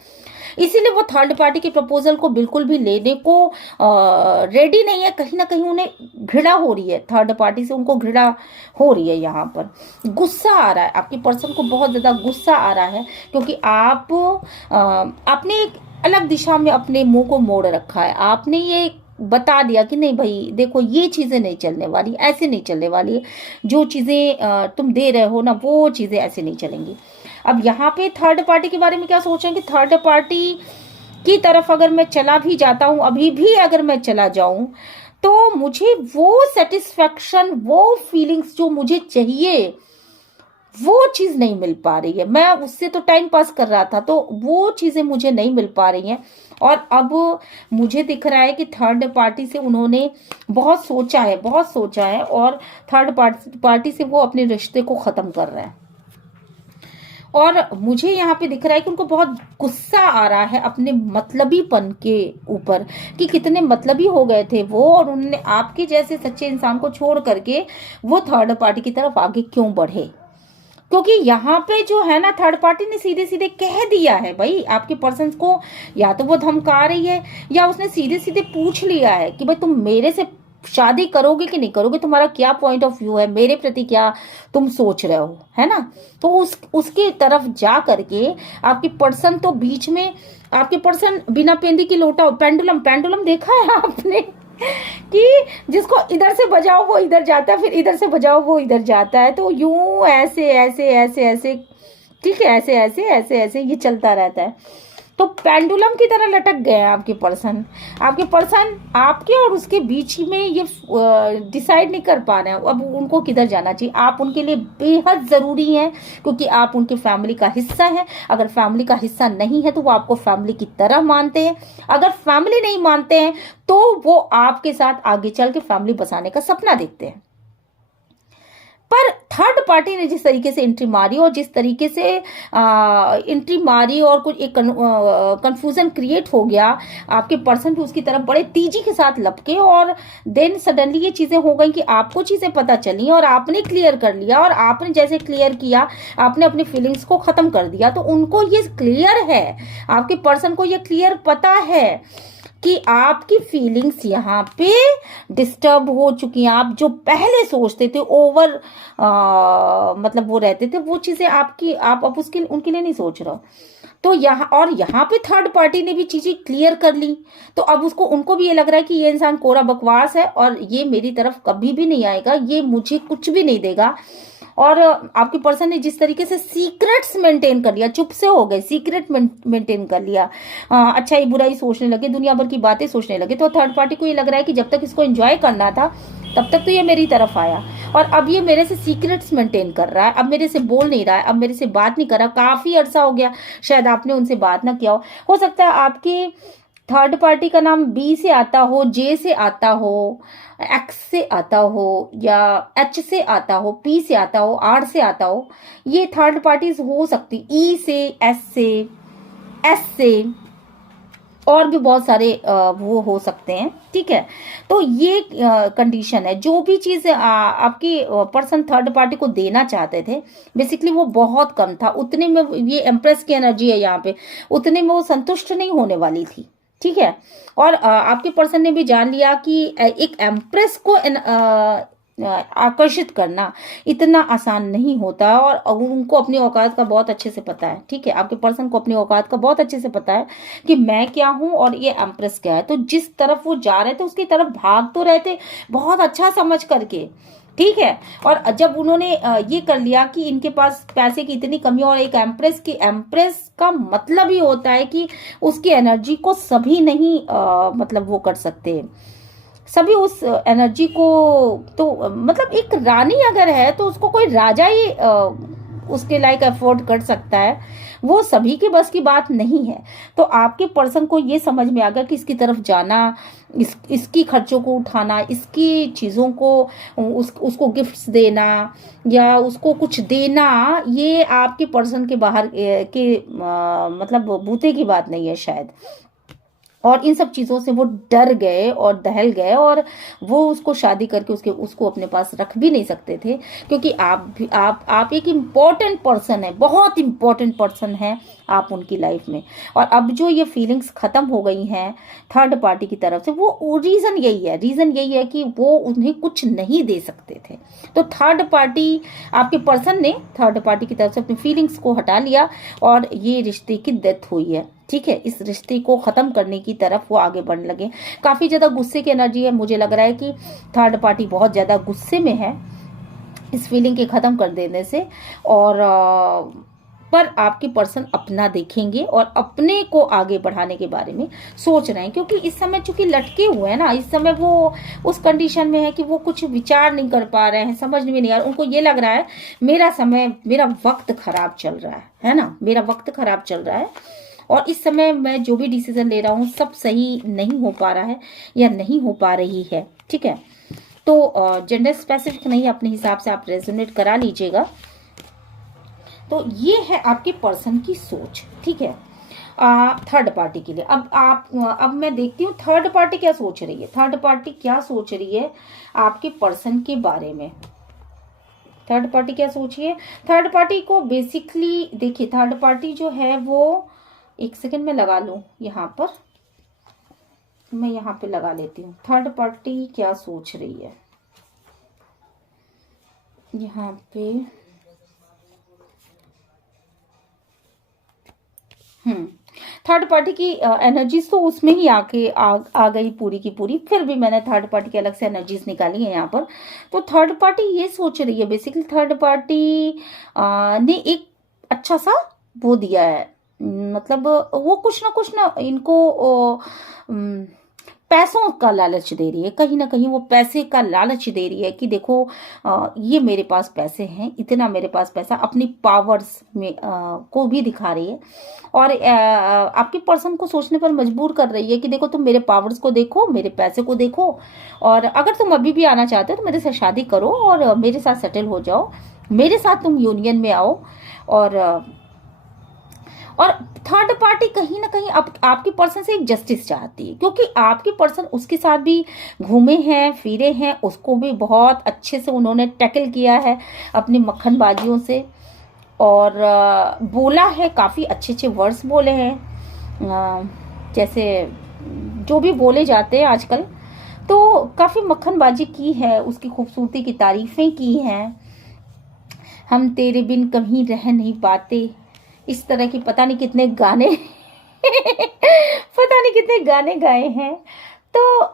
इसीलिए वो थर्ड पार्टी के प्रपोजल को बिल्कुल भी लेने को रेडी नहीं है। कहीं ना कहीं उन्हें घृणा हो रही है, थर्ड पार्टी से उनको घृणा हो रही है। यहाँ पर गुस्सा आ रहा है, आपके पर्सन को बहुत ज्यादा गुस्सा आ रहा है, क्योंकि आपने एक अलग दिशा में अपने मुंह को मोड़ रखा है। आपने ये बता दिया कि नहीं भाई देखो, ये चीजें नहीं चलने वाली, ऐसे नहीं चलने वाली, जो चीजें तुम दे रहे हो ना वो चीजें ऐसे नहीं चलेंगी। अब यहाँ पे थर्ड पार्टी के बारे में क्या सोचें कि थर्ड पार्टी की तरफ अगर मैं चला भी जाता हूं, अभी भी अगर मैं चला जाऊं, तो मुझे वो सेटिस्फेक्शन, वो फीलिंग्स जो मुझे चाहिए वो चीज नहीं मिल पा रही है। मैं उससे तो टाइम पास कर रहा था, तो वो चीजें मुझे नहीं मिल पा रही हैं। और अब मुझे दिख रहा है कि थर्ड पार्टी से उन्होंने बहुत सोचा है, बहुत सोचा है, और थर्ड पार्टी से वो अपने रिश्ते को खत्म कर रहे हैं। और मुझे यहाँ पे दिख रहा है कि उनको बहुत गुस्सा आ रहा है अपने मतलबीपन के ऊपर, कि कितने मतलबी हो गए थे वो, और उन्होंने आपके जैसे सच्चे इंसान को छोड़ करके वो थर्ड पार्टी की तरफ आगे क्यों बढ़े। क्योंकि यहाँ पे जो है ना, थर्ड पार्टी ने सीधे सीधे कह दिया है भाई आपके पर्सन को, या तो वो धमका रही है या उसने सीधे सीधे पूछ लिया है कि भाई तुम मेरे से शादी करोगे कि नहीं करोगे, तुम्हारा क्या पॉइंट ऑफ व्यू है, मेरे प्रति क्या तुम सोच रहे हो, है ना। तो उसके तरफ जा करके आपके पर्सन तो बीच में, आपके पर्सन बिना पेंदी की लोटा, पेंडुलम देखा है आपने कि जिसको इधर से बजाओ वो इधर जाता है, फिर इधर से बजाओ वो इधर जाता है, तो यूं ऐसे ऐसे ऐसे ऐसे, ठीक है, ऐसे ऐसे ऐसे ऐसे ये चलता रहता है। तो पेंडुलम की तरह लटक गए हैं आपके पर्सन। आपके और उसके बीच में ये डिसाइड नहीं कर पा रहे हैं अब उनको किधर जाना चाहिए। आप उनके लिए बेहद जरूरी हैं, क्योंकि आप उनके फैमिली का हिस्सा हैं। अगर फैमिली का हिस्सा नहीं है तो वो आपको फैमिली की तरह मानते हैं। अगर फैमिली नहीं मानते हैं तो वो आपके साथ आगे चल के फैमिली बसाने का सपना देखते हैं। पर थर्ड पार्टी ने जिस तरीके से एंट्री मारी, और जिस तरीके से एंट्री मारी, और कुछ एक कंफ्यूजन क्रिएट हो गया, आपके पर्सन भी उसकी तरफ बड़े तेजी के साथ लपके, और देन सडनली ये चीजें हो गई कि आपको चीजें पता चली और आपने क्लियर कर लिया, और आपने जैसे क्लियर किया आपने अपनी फीलिंग्स को खत्म कर दिया। तो उनको ये क्लियर है, आपके पर्सन को ये क्लियर पता है कि आपकी फीलिंग्स यहाँ पे डिस्टर्ब हो चुकी हैं। आप जो पहले सोचते थे ओवर मतलब वो रहते थे, वो चीजें आपकी आप अब उसके उनके लिए नहीं सोच रहे हो। तो यहाँ पे थर्ड पार्टी ने भी चीजें क्लियर कर ली, तो अब उनको भी ये लग रहा है कि ये इंसान कोरा बकवास है और ये मेरी तरफ कभी भी नहीं आएगा, ये मुझे कुछ भी नहीं देगा। और आपके पर्सन ने जिस तरीके से सीक्रेट्स मेंटेन कर लिया, चुप से हो गए, सीक्रेट मेंटेन कर लिया, अच्छाई बुराई सोचने लगे, दुनिया भर की बातें सोचने लगे। तो थर्ड पार्टी को ये लग रहा है कि जब तक इसको एंजॉय करना था तब तक तो ये मेरी तरफ आया, और अब ये मेरे से सीक्रेट्स मेंटेन कर रहा है, अब मेरे से बोल नहीं रहा है, अब मेरे से बात नहीं कर रहा। काफी अरसा हो गया शायद आपने उनसे बात ना किया हो सकता है आपके थर्ड पार्टी का नाम बी से आता हो, जे से आता हो, एक्स से आता हो, या एच से आता हो, पी से आता हो, आर से आता हो। ये थर्ड पार्टीज हो सकती, ई से, एस से, एस से, और भी बहुत सारे वो हो सकते हैं, ठीक है। तो ये कंडीशन है। जो भी चीज आपकी पर्सन थर्ड पार्टी को देना चाहते थे बेसिकली वो बहुत कम था, उतने में ये एम्प्रेस की एनर्जी है यहाँ पे, उतने में वो संतुष्ट नहीं होने वाली थी, ठीक है। और आपके पर्सन ने भी जान लिया कि एक एम्प्रेस को आकर्षित करना इतना आसान नहीं होता, और उनको अपनी औकात का बहुत अच्छे से पता है, ठीक है। आपके पर्सन को अपनी औकात का बहुत अच्छे से पता है कि मैं क्या हूं और ये एम्प्रेस क्या है। तो जिस तरफ वो जा रहे थे उसकी तरफ भाग तो रहे थे बहुत अच्छा समझ करके, ठीक है। और जब उन्होंने ये कर लिया कि इनके पास पैसे की इतनी कमी, और एक एम्प्रेस का मतलब ही होता है कि उसकी एनर्जी को सभी नहीं मतलब वो कर सकते, सभी उस एनर्जी को, तो मतलब एक रानी अगर है तो उसको कोई राजा ही उसके लायक अफोर्ड कर सकता है, वो सभी के बस की बात नहीं है। तो आपके पर्सन को ये समझ में आ गया कि इसकी तरफ जाना, इसकी खर्चों को उठाना, इसकी चीज़ों को उसको गिफ्ट्स देना या उसको कुछ देना, ये आपके पर्सन के बाहर के मतलब बूते की बात नहीं है शायद। और इन सब चीज़ों से वो डर गए और दहल गए, और वो उसको शादी करके उसको अपने पास रख भी नहीं सकते थे, क्योंकि आप एक इम्पॉर्टेंट पर्सन है, बहुत इम्पॉर्टेंट पर्सन है आप उनकी लाइफ में। और अब जो ये फीलिंग्स खत्म हो गई हैं थर्ड पार्टी की तरफ से, वो रीज़न यही है कि वो उन्हें कुछ नहीं दे सकते थे। तो थर्ड पार्टी, आपके पर्सन ने थर्ड पार्टी की तरफ से अपनी फीलिंग्स को हटा लिया और ये रिश्ते की डेथ हुई है। ठीक है, इस रिश्ते को खत्म करने की तरफ वो आगे बढ़ने लगे। काफी ज्यादा गुस्से की एनर्जी है, मुझे लग रहा है कि थर्ड पार्टी बहुत ज्यादा गुस्से में है इस फीलिंग के खत्म कर देने से। और पर आपके पर्सन अपना देखेंगे और अपने को आगे बढ़ाने के बारे में सोच रहे हैं, क्योंकि इस समय चूंकि लटके हुए हैं ना, इस समय वो उस कंडीशन में है कि वो कुछ विचार नहीं कर पा रहे हैं, समझ में नहीं आ रहा। उनको ये लग रहा है मेरा वक्त खराब चल रहा है ना, मेरा वक्त खराब चल रहा है, और इस समय मैं जो भी डिसीजन ले रहा हूँ सब सही नहीं हो पा रहा है या नहीं हो पा रही है। ठीक है, तो जेंडर स्पेसिफिक नहीं, अपने हिसाब से आप रेजोनेट करा लीजिएगा। तो ये है आपके पर्सन की सोच। ठीक है, थर्ड पार्टी के लिए अब मैं देखती हूँ थर्ड पार्टी क्या सोच रही है। थर्ड पार्टी क्या सोच रही है आपके पर्सन के बारे में? थर्ड पार्टी क्या सोच रही है? थर्ड पार्टी को बेसिकली देखिए, थर्ड पार्टी जो है वो, एक सेकंड में लगा लूं, यहाँ पर मैं यहाँ पे लगा लेती हूँ। थर्ड पार्टी क्या सोच रही है यहाँ पे? थर्ड पार्टी की एनर्जीज तो उसमें ही आ गई पूरी की पूरी। फिर भी मैंने थर्ड पार्टी की अलग से एनर्जीज निकाली है यहाँ पर। तो थर्ड पार्टी ये सोच रही है, बेसिकली थर्ड पार्टी ने एक अच्छा सा वो दिया है, मतलब वो कुछ ना इनको पैसों का लालच दे रही है, कहीं ना कहीं वो पैसे का लालच दे रही है कि देखो ये मेरे पास पैसे हैं, इतना मेरे पास पैसा, अपनी पावर्स में को भी दिखा रही है। और आपके पर्सन को सोचने पर मजबूर कर रही है कि देखो तुम मेरे पावर्स को देखो, मेरे पैसे को देखो, और अगर तुम अभी भी आना चाहते हो तो मेरे साथ शादी करो और मेरे साथ सेटल हो जाओ, मेरे साथ तुम यूनियन में आओ। और थर्ड पार्टी कहीं ना कहीं आपके पर्सन से एक जस्टिस चाहती है, क्योंकि आपके पर्सन उसके साथ भी घूमे हैं फिरे हैं, उसको भी बहुत अच्छे से उन्होंने टैकल किया है अपनी मक्खनबाजियों से, और बोला है, काफ़ी अच्छे अच्छे वर्ड्स बोले हैं, जैसे जो भी बोले जाते हैं आजकल, तो काफ़ी मक्खनबाजी की है, उसकी खूबसूरती की तारीफ़ें की हैं। हम तेरे बिन कहीं रह नहीं पाते, इस तरह की पता नहीं कितने गाने पता नहीं कितने गाने गाए हैं। तो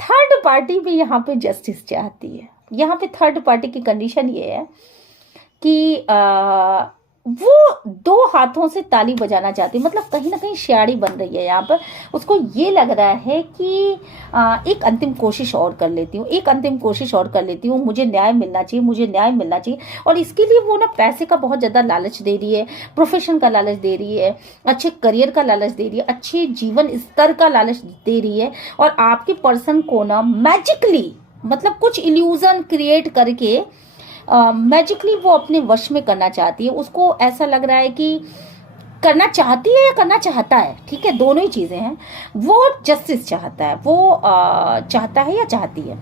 थर्ड पार्टी भी यहाँ पे जस्टिस चाहती है। यहाँ पे थर्ड पार्टी की कंडीशन ये है कि वो दो हाथों से ताली बजाना चाहती है, मतलब कहीं ना कहीं शियाड़ी बन रही है यहाँ पर। उसको ये लग रहा है कि एक अंतिम कोशिश और कर लेती हूँ, एक अंतिम कोशिश और कर लेती हूँ, मुझे न्याय मिलना चाहिए, मुझे न्याय मिलना चाहिए। और इसके लिए वो ना पैसे का बहुत ज़्यादा लालच दे रही है, प्रोफेशन का लालच दे रही है, अच्छे करियर का लालच दे रही है, अच्छे जीवन स्तर का लालच दे रही है। और आपके पर्सन को ना मैजिकली, मतलब कुछ इल्यूजन क्रिएट करके मैजिकली वो अपने वश में करना चाहती है। उसको ऐसा लग रहा है कि करना चाहती है या करना चाहता है, ठीक है, दोनों ही चीजें हैं। वो जस्टिस चाहता है, वो चाहता है या चाहती है।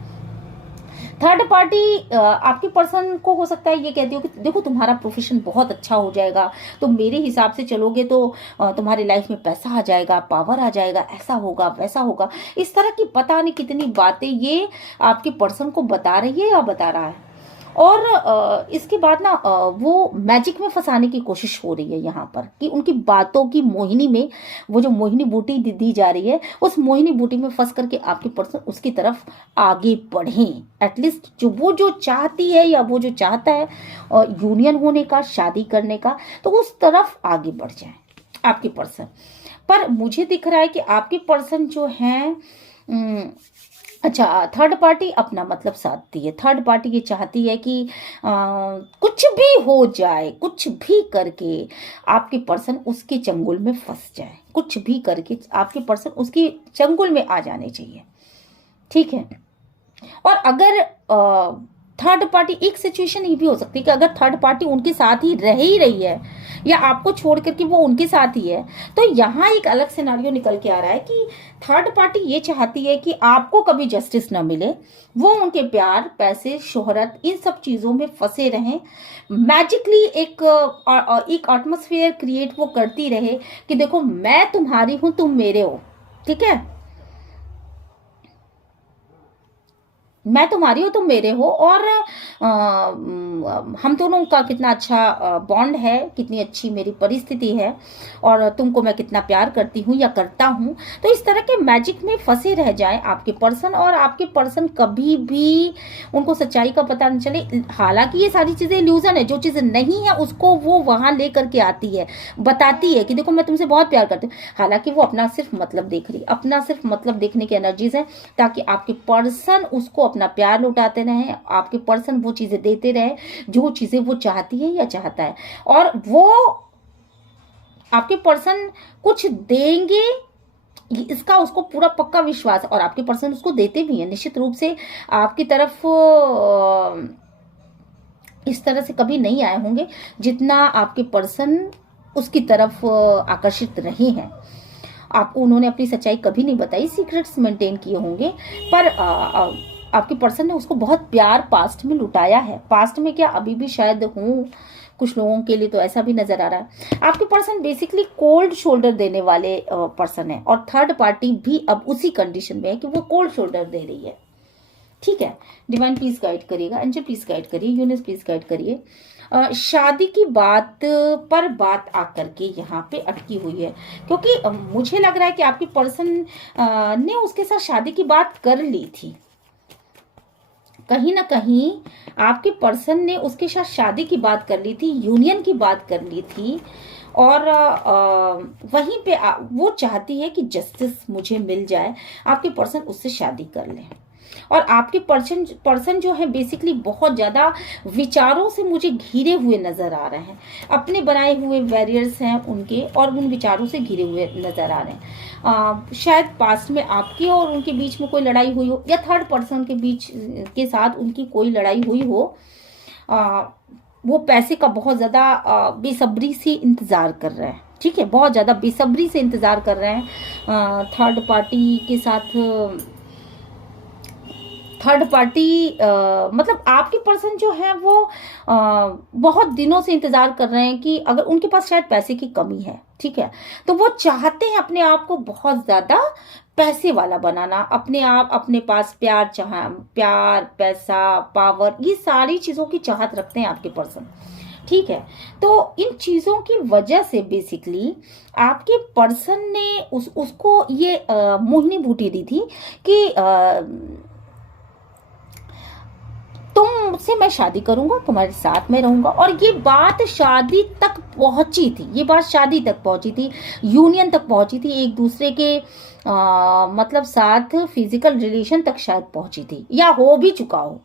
थर्ड पार्टी आपके पर्सन को हो सकता है ये कहती हो कि देखो तुम्हारा प्रोफेशन बहुत अच्छा हो जाएगा, तुम मेरे हिसाब से चलोगे तो तुम्हारी लाइफ में पैसा आ जाएगा, पावर आ जाएगा, ऐसा होगा वैसा होगा, इस तरह की पता नहीं कितनी बातें ये आपके पर्सन को बता रही है या बता रहा है। और इसके बाद ना वो मैजिक में फंसाने की कोशिश हो रही है यहाँ पर, कि उनकी बातों की मोहिनी में, वो जो मोहिनी बूटी दी जा रही है, उस मोहिनी बूटी में फंस करके आपके पर्सन उसकी तरफ आगे बढ़ें। एटलीस्ट वो जो चाहती है या वो जो चाहता है यूनियन होने का, शादी करने का, तो उस तरफ आगे बढ़ जाए आपके पर्सन। पर मुझे दिख रहा है कि आपके पर्सन जो हैं अच्छा, थर्ड पार्टी अपना मतलब साधती है। थर्ड पार्टी ये चाहती है कि कुछ भी हो जाए, कुछ भी करके आपके पर्सन उसके चंगुल में फंस जाए, कुछ भी करके आपके पर्सन उसकी चंगुल में आ जाने चाहिए, ठीक है। और अगर थर्ड पार्टी, एक सिचुएशन ये भी हो सकती है कि अगर थर्ड पार्टी उनके साथ ही रह ही रही है या आपको छोड़ करके वो उनके साथ ही है, तो यहाँ एक अलग सिनारियो निकल के आ रहा है कि थर्ड पार्टी ये चाहती है कि आपको कभी जस्टिस ना मिले, वो उनके प्यार, पैसे, शोहरत, इन सब चीजों में फंसे रहें, मैजिकली एक एटमॉस्फेयर क्रिएट वो करती रहे कि देखो मैं तुम्हारी हूं, तुम मेरे हो, ठीक है, मैं तुम्हारी हो, तुम मेरे हो, और हम दोनों का कितना अच्छा बॉन्ड है, कितनी अच्छी मेरी परिस्थिति है, और तुमको मैं कितना प्यार करती हूँ या करता हूँ। तो इस तरह के मैजिक में फंसे रह जाए आपके पर्सन, और आपके पर्सन कभी भी उनको सच्चाई का पता नहीं चले। हालांकि ये सारी चीजें इल्यूजन है, जो चीज नहीं है उसको वो वहां लेकर के आती है, बताती है कि देखो मैं तुमसे बहुत प्यार करती हूँ। हालांकि वो अपना सिर्फ मतलब देख रही, अपना सिर्फ मतलब देखने की एनर्जीज है, ताकि आपके पर्सन उसको अपना प्यार लौटाते रहे, आपके पर्सन वो चीजें देते रहे जो चीजें वो चाहती है या चाहता है, और वो आपके पर्सन कुछ देंगे, इसका उसको पूरा पक्का विश्वास है, और आपके पर्सन उसको देते भी हैं निश्चित रूप से। आपकी तरफ इस तरह से कभी नहीं आए होंगे जितना आपके पर्सन उसकी तरफ आकर्षित रहे हैं। आपको उन्होंने अपनी सच्चाई कभी नहीं बताई, सीक्रेट्स मेंटेन किए होंगे, पर आपके पर्सन ने उसको बहुत प्यार पास्ट में लुटाया है। पास्ट में क्या, अभी भी शायद हूँ, कुछ लोगों के लिए तो ऐसा भी नजर आ रहा है। आपके पर्सन बेसिकली कोल्ड शोल्डर देने वाले पर्सन है, और थर्ड पार्टी भी अब उसी कंडीशन में है कि वो कोल्ड शोल्डर दे रही है, ठीक है। डिवाइन प्लीज गाइड करिएगा, एंजल प्लीज गाइड करिए, यूनिवर्स प्लीज गाइड करिए। शादी की बात पर बात आकर के यहाँ पे अटकी हुई है, क्योंकि मुझे लग रहा है कि आपके पर्सन ने उसके साथ शादी की बात कर ली थी। कहीं ना कहीं आपके पर्सन ने उसके साथ शादी की बात कर ली थी, यूनियन की बात कर ली थी, और वहीं पे वो चाहती है कि जस्टिस मुझे मिल जाए, आपके पर्सन उससे शादी कर ले। और आपके पर्सन जो है बेसिकली बहुत ज्यादा विचारों से मुझे घिरे हुए नजर आ रहे हैं, अपने बनाए हुए बैरियर्स हैं उनके, और उन विचारों से घिरे हुए नजर आ रहे हैं। शायद पास्ट में आपके और उनके बीच में कोई लड़ाई हुई हो, या थर्ड पर्सन के बीच के साथ उनकी कोई लड़ाई हुई हो। वो पैसे का बहुत ज्यादा बेसब्री से इंतजार कर रहे हैं, ठीक है, बहुत ज्यादा बेसब्री से इंतजार कर रहे हैं थर्ड पार्टी के साथ। थर्ड पार्टी मतलब आपके पर्सन जो है वो बहुत दिनों से इंतजार कर रहे हैं कि अगर उनके पास शायद पैसे की कमी है, ठीक है, तो वो चाहते हैं अपने आप को बहुत ज्यादा पैसे वाला बनाना, अपने आप अपने पास प्यार, प्यार, पैसा, पावर, ये सारी चीजों की चाहत रखते हैं आपके पर्सन, ठीक है। तो इन चीजों की वजह से बेसिकली आपके पर्सन ने उसको ये मोहिनी बूटी दी थी कि तुमसे मैं शादी करूंगा, तुम्हारे साथ में रहूंगा। और ये बात शादी तक पहुंची थी, ये बात शादी तक पहुंची थी, यूनियन तक पहुंची थी, एक दूसरे के मतलब साथ फिजिकल रिलेशन तक शायद पहुंची थी, या हो भी चुका हो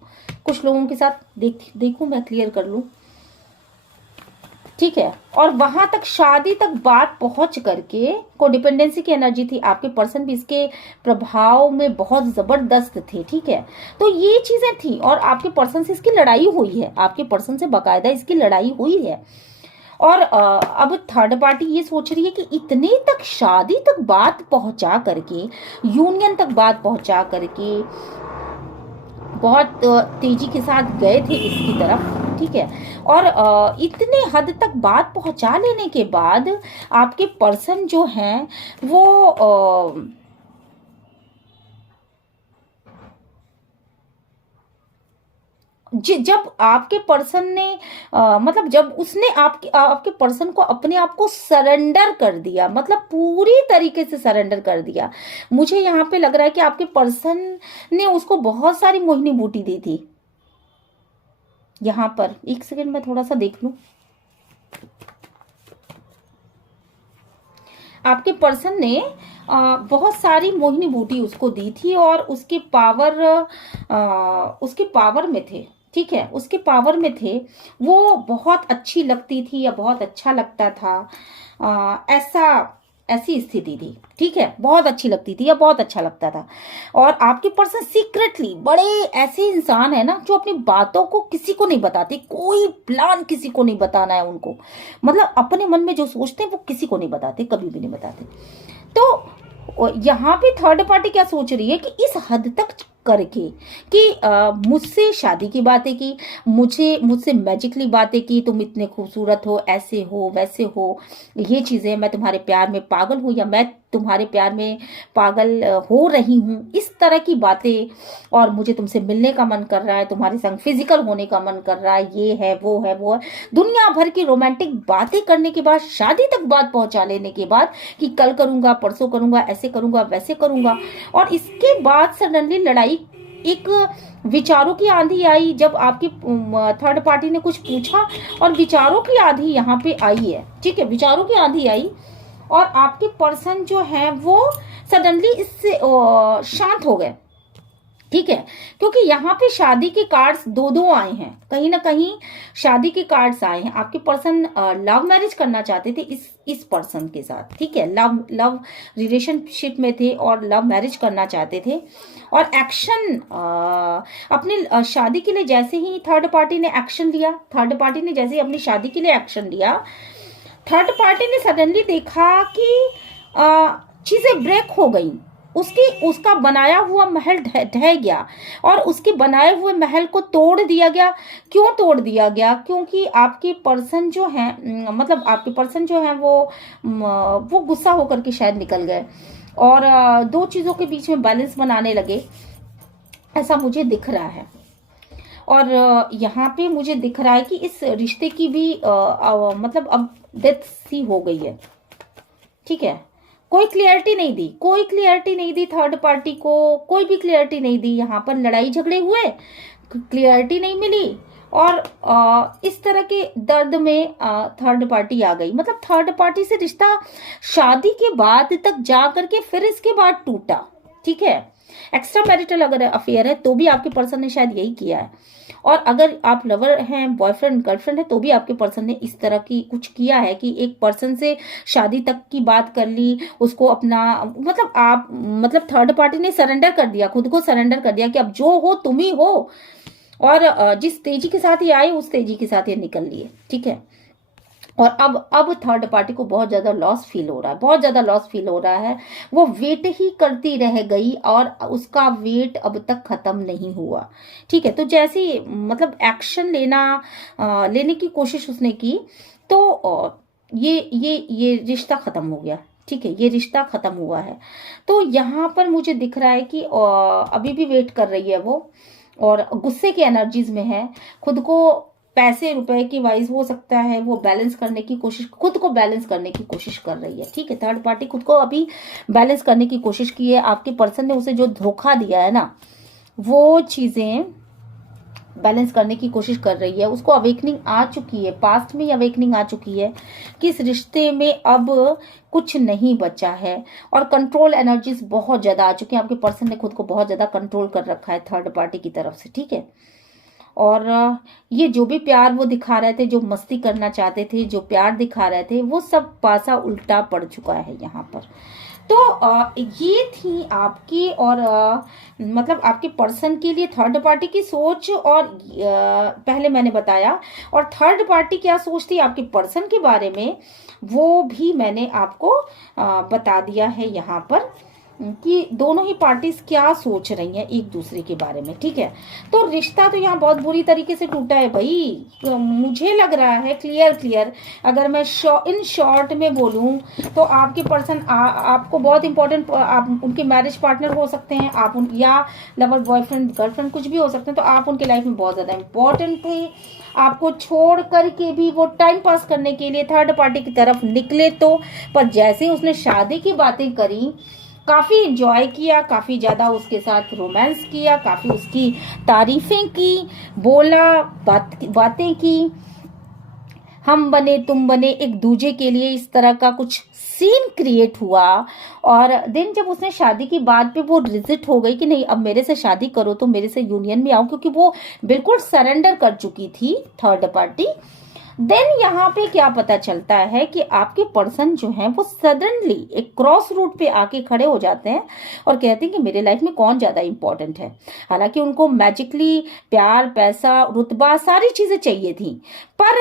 कुछ लोगों के साथ। देखूं मैं क्लियर कर लूं, ठीक है। और वहां तक शादी तक बात पहुंच करके कोडिपेंडेंसी की एनर्जी थी, आपके पर्सन भी इसके प्रभाव में बहुत जबरदस्त थे, ठीक है। तो ये चीजें थी, और आपके पर्सन से इसकी लड़ाई हुई है, आपके पर्सन से बाकायदा इसकी लड़ाई हुई है। और अब थर्ड पार्टी ये सोच रही है कि इतने तक शादी तक बात पहुंचा करके, यूनियन तक बात पहुंचा करके बहुत तेजी के साथ गए थे इसकी तरफ, ठीक है। और इतने हद तक बात पहुंचा लेने के बाद आपके पर्सन जो हैं वो जब आपके पर्सन ने मतलब जब उसने आपके पर्सन को अपने आप को सरेंडर कर दिया, मतलब पूरी तरीके से सरेंडर कर दिया, मुझे यहाँ पे लग रहा है कि आपके पर्सन ने उसको बहुत सारी मोहिनी बूटी दी थी। यहाँ पर एक सेकंड मैं थोड़ा सा देख लूं। आपके पर्सन ने बहुत सारी मोहिनी बूटी उसको दी थी और उसके पावर में थे, ठीक है, उसके पावर में थे, वो बहुत अच्छी लगती थी या बहुत अच्छा लगता था, ऐसी स्थिति थी, ठीक है, बहुत अच्छी लगती थी या बहुत अच्छा लगता था। और आपके पर्सन सीक्रेटली बड़े ऐसे इंसान है ना जो अपनी बातों को किसी को नहीं बताते, कोई प्लान किसी को नहीं बताना है उनको, मतलब अपने मन में जो सोचते हैं वो किसी को नहीं बताते, कभी भी नहीं बताते। तो यहाँ पे थर्ड पार्टी क्या सोच रही है कि इस हद तक करके कि मुझसे शादी की बातें की, मुझसे मैजिकली बातें की, तुम इतने खूबसूरत हो, ऐसे हो वैसे हो, ये चीजें, मैं तुम्हारे प्यार में पागल हूँ या मैं तुम्हारे प्यार में पागल हो रही हूँ, इस तरह की बातें, और मुझे तुमसे मिलने का मन कर रहा है, तुम्हारे संग फिजिकल होने का मन कर रहा है, ये है वो है वो है, दुनिया भर की रोमांटिक बातें करने के बाद, शादी तक बात पहुंचा लेने के बाद कि कल करूंगा, परसों करूंगा, ऐसे करूंगा, वैसे करूंगा, और इसके बाद सडनली लड़ाई, एक विचारों की आंधी आई जब आपकी थर्ड पार्टी ने कुछ पूछा, और विचारों की आंधी यहाँ पे आई है, ठीक है, विचारों की आंधी आई, और आपके पर्सन जो है वो सडनली इससे शांत हो गए, ठीक है, क्योंकि यहाँ पे शादी के कार्ड्स दो दो आए हैं, कहीं ना कहीं शादी के कार्ड्स आए हैं। आपके पर्सन लव मैरिज करना चाहते थे इस पर्सन के साथ, ठीक है, लव रिलेशनशिप में थे और लव मैरिज करना चाहते थे, और एक्शन अपने शादी के लिए जैसे ही थर्ड पार्टी ने एक्शन लिया, थर्ड पार्टी ने जैसे ही अपनी शादी के लिए एक्शन लिया, थर्ड पार्टी ने सडनली देखा कि चीजें ब्रेक हो गई, उसका बनाया हुआ महल ढह गया, और उसके बनाए हुए महल को तोड़ दिया गया। क्यों तोड़ दिया गया? क्योंकि आपके पर्सन जो है, मतलब आपके पर्सन जो है वो गुस्सा होकर के शायद निकल गए, और दो चीजों के बीच में बैलेंस बनाने लगे, ऐसा मुझे दिख रहा है। और यहाँ पे मुझे दिख रहा है कि इस रिश्ते की भी मतलब अब डेथ सी हो गई है, ठीक है, कोई क्लियरिटी नहीं दी थर्ड पार्टी को, कोई भी क्लियरिटी नहीं दी। यहाँ पर लड़ाई झगड़े हुए, क्लियरिटी नहीं मिली, और इस तरह के दर्द में थर्ड पार्टी आ गई। मतलब थर्ड पार्टी से रिश्ता शादी के बाद तक जा करके फिर इसके बाद टूटा, ठीक है। एक्स्ट्रा मैरिटल अगर अफेयर है तो भी आपके पर्सन ने शायद यही किया है, और अगर आप लवर हैं, बॉयफ्रेंड गर्लफ्रेंड है, तो भी आपके पर्सन ने इस तरह की कुछ किया है कि एक पर्सन से शादी तक की बात कर ली, उसको अपना मतलब थर्ड पार्टी ने सरेंडर कर दिया, खुद को सरेंडर कर दिया कि अब जो हो तुम ही हो, और जिस तेजी के साथ ये आए उस तेजी के साथ ये निकल लिए, ठीक है। और अब थर्ड पार्टी को बहुत ज्यादा लॉस फील हो रहा है, बहुत ज्यादा लॉस फील हो रहा है। वो वेट ही करती रह गई और उसका वेट अब तक खत्म नहीं हुआ, ठीक है। तो जैसे मतलब एक्शन लेने की कोशिश उसने की, तो ये रिश्ता खत्म हो गया, ठीक है, ये रिश्ता खत्म हुआ है। तो यहाँ पर मुझे दिख रहा है कि अभी भी वेट कर रही है वो, और गुस्से की एनर्जीज में है, खुद को पैसे रुपए की वाइज हो सकता है वो बैलेंस करने की कोशिश, खुद को बैलेंस करने की कोशिश कर रही है, ठीक है। थर्ड पार्टी खुद को अभी बैलेंस करने की कोशिश की है। आपके पर्सन ने उसे जो धोखा दिया है ना, वो चीजें बैलेंस करने की कोशिश कर रही है। उसको अवेकनिंग आ चुकी है, पास्ट में ही अवेकनिंग आ चुकी है कि इस रिश्ते में अब कुछ नहीं बचा है, और कंट्रोल एनर्जीज बहुत ज्यादा आ चुकी है। आपके पर्सन ने खुद को बहुत ज्यादा कंट्रोल कर रखा है थर्ड पार्टी की तरफ से, ठीक है। और ये जो भी प्यार वो दिखा रहे थे, जो मस्ती करना चाहते थे, जो प्यार दिखा रहे थे, वो सब पासा उल्टा पड़ चुका है यहाँ पर। तो ये थी आपकी और मतलब आपके पर्सन के लिए थर्ड पार्टी की सोच, और पहले मैंने बताया, और थर्ड पार्टी क्या सोचती है आपके पर्सन के बारे में वो भी मैंने आपको बता दिया है यहाँ पर, कि दोनों ही पार्टीज क्या सोच रही हैं एक दूसरे के बारे में, ठीक है। तो रिश्ता तो यहाँ बहुत बुरी तरीके से टूटा है भाई, तो मुझे लग रहा है क्लियर अगर मैं इन शॉर्ट में बोलूँ तो आपके पर्सन आपको बहुत इंपॉर्टेंट, आप उनके मैरिज पार्टनर हो सकते हैं, आप या लवर बॉयफ्रेंड गर्लफ्रेंड कुछ भी हो सकते हैं, तो आप उनके लाइफ में बहुत ज़्यादा इंपॉर्टेंट थे। आपको छोड़ करके भी वो टाइम पास करने के लिए थर्ड पार्टी की तरफ निकले, तो पर जैसे उसने शादी की बातें करी, काफ़ी इंजॉय किया, काफ़ी ज़्यादा उसके साथ रोमांस किया, काफ़ी उसकी तारीफें की, बोला, बातें की, हम बने तुम बने, एक दूजे के लिए इस तरह का कुछ सीन क्रिएट हुआ। और देन जब उसने शादी की बात पे वो रिजिट हो गई कि नहीं अब मेरे से शादी करो तो मेरे से यूनियन में आओ, क्योंकि वो बिल्कुल सरेंडर कर चुकी थी थर्ड पार्टी। देन यहाँ पे क्या पता चलता है कि आपके पर्सन जो है वो सडनली एक क्रॉस रूट पे आके खड़े हो जाते हैं और कहते हैं कि मेरे लाइफ में कौन ज्यादा इंपॉर्टेंट है। हालांकि उनको मैजिकली प्यार, पैसा, रुतबा, सारी चीजें चाहिए थी, पर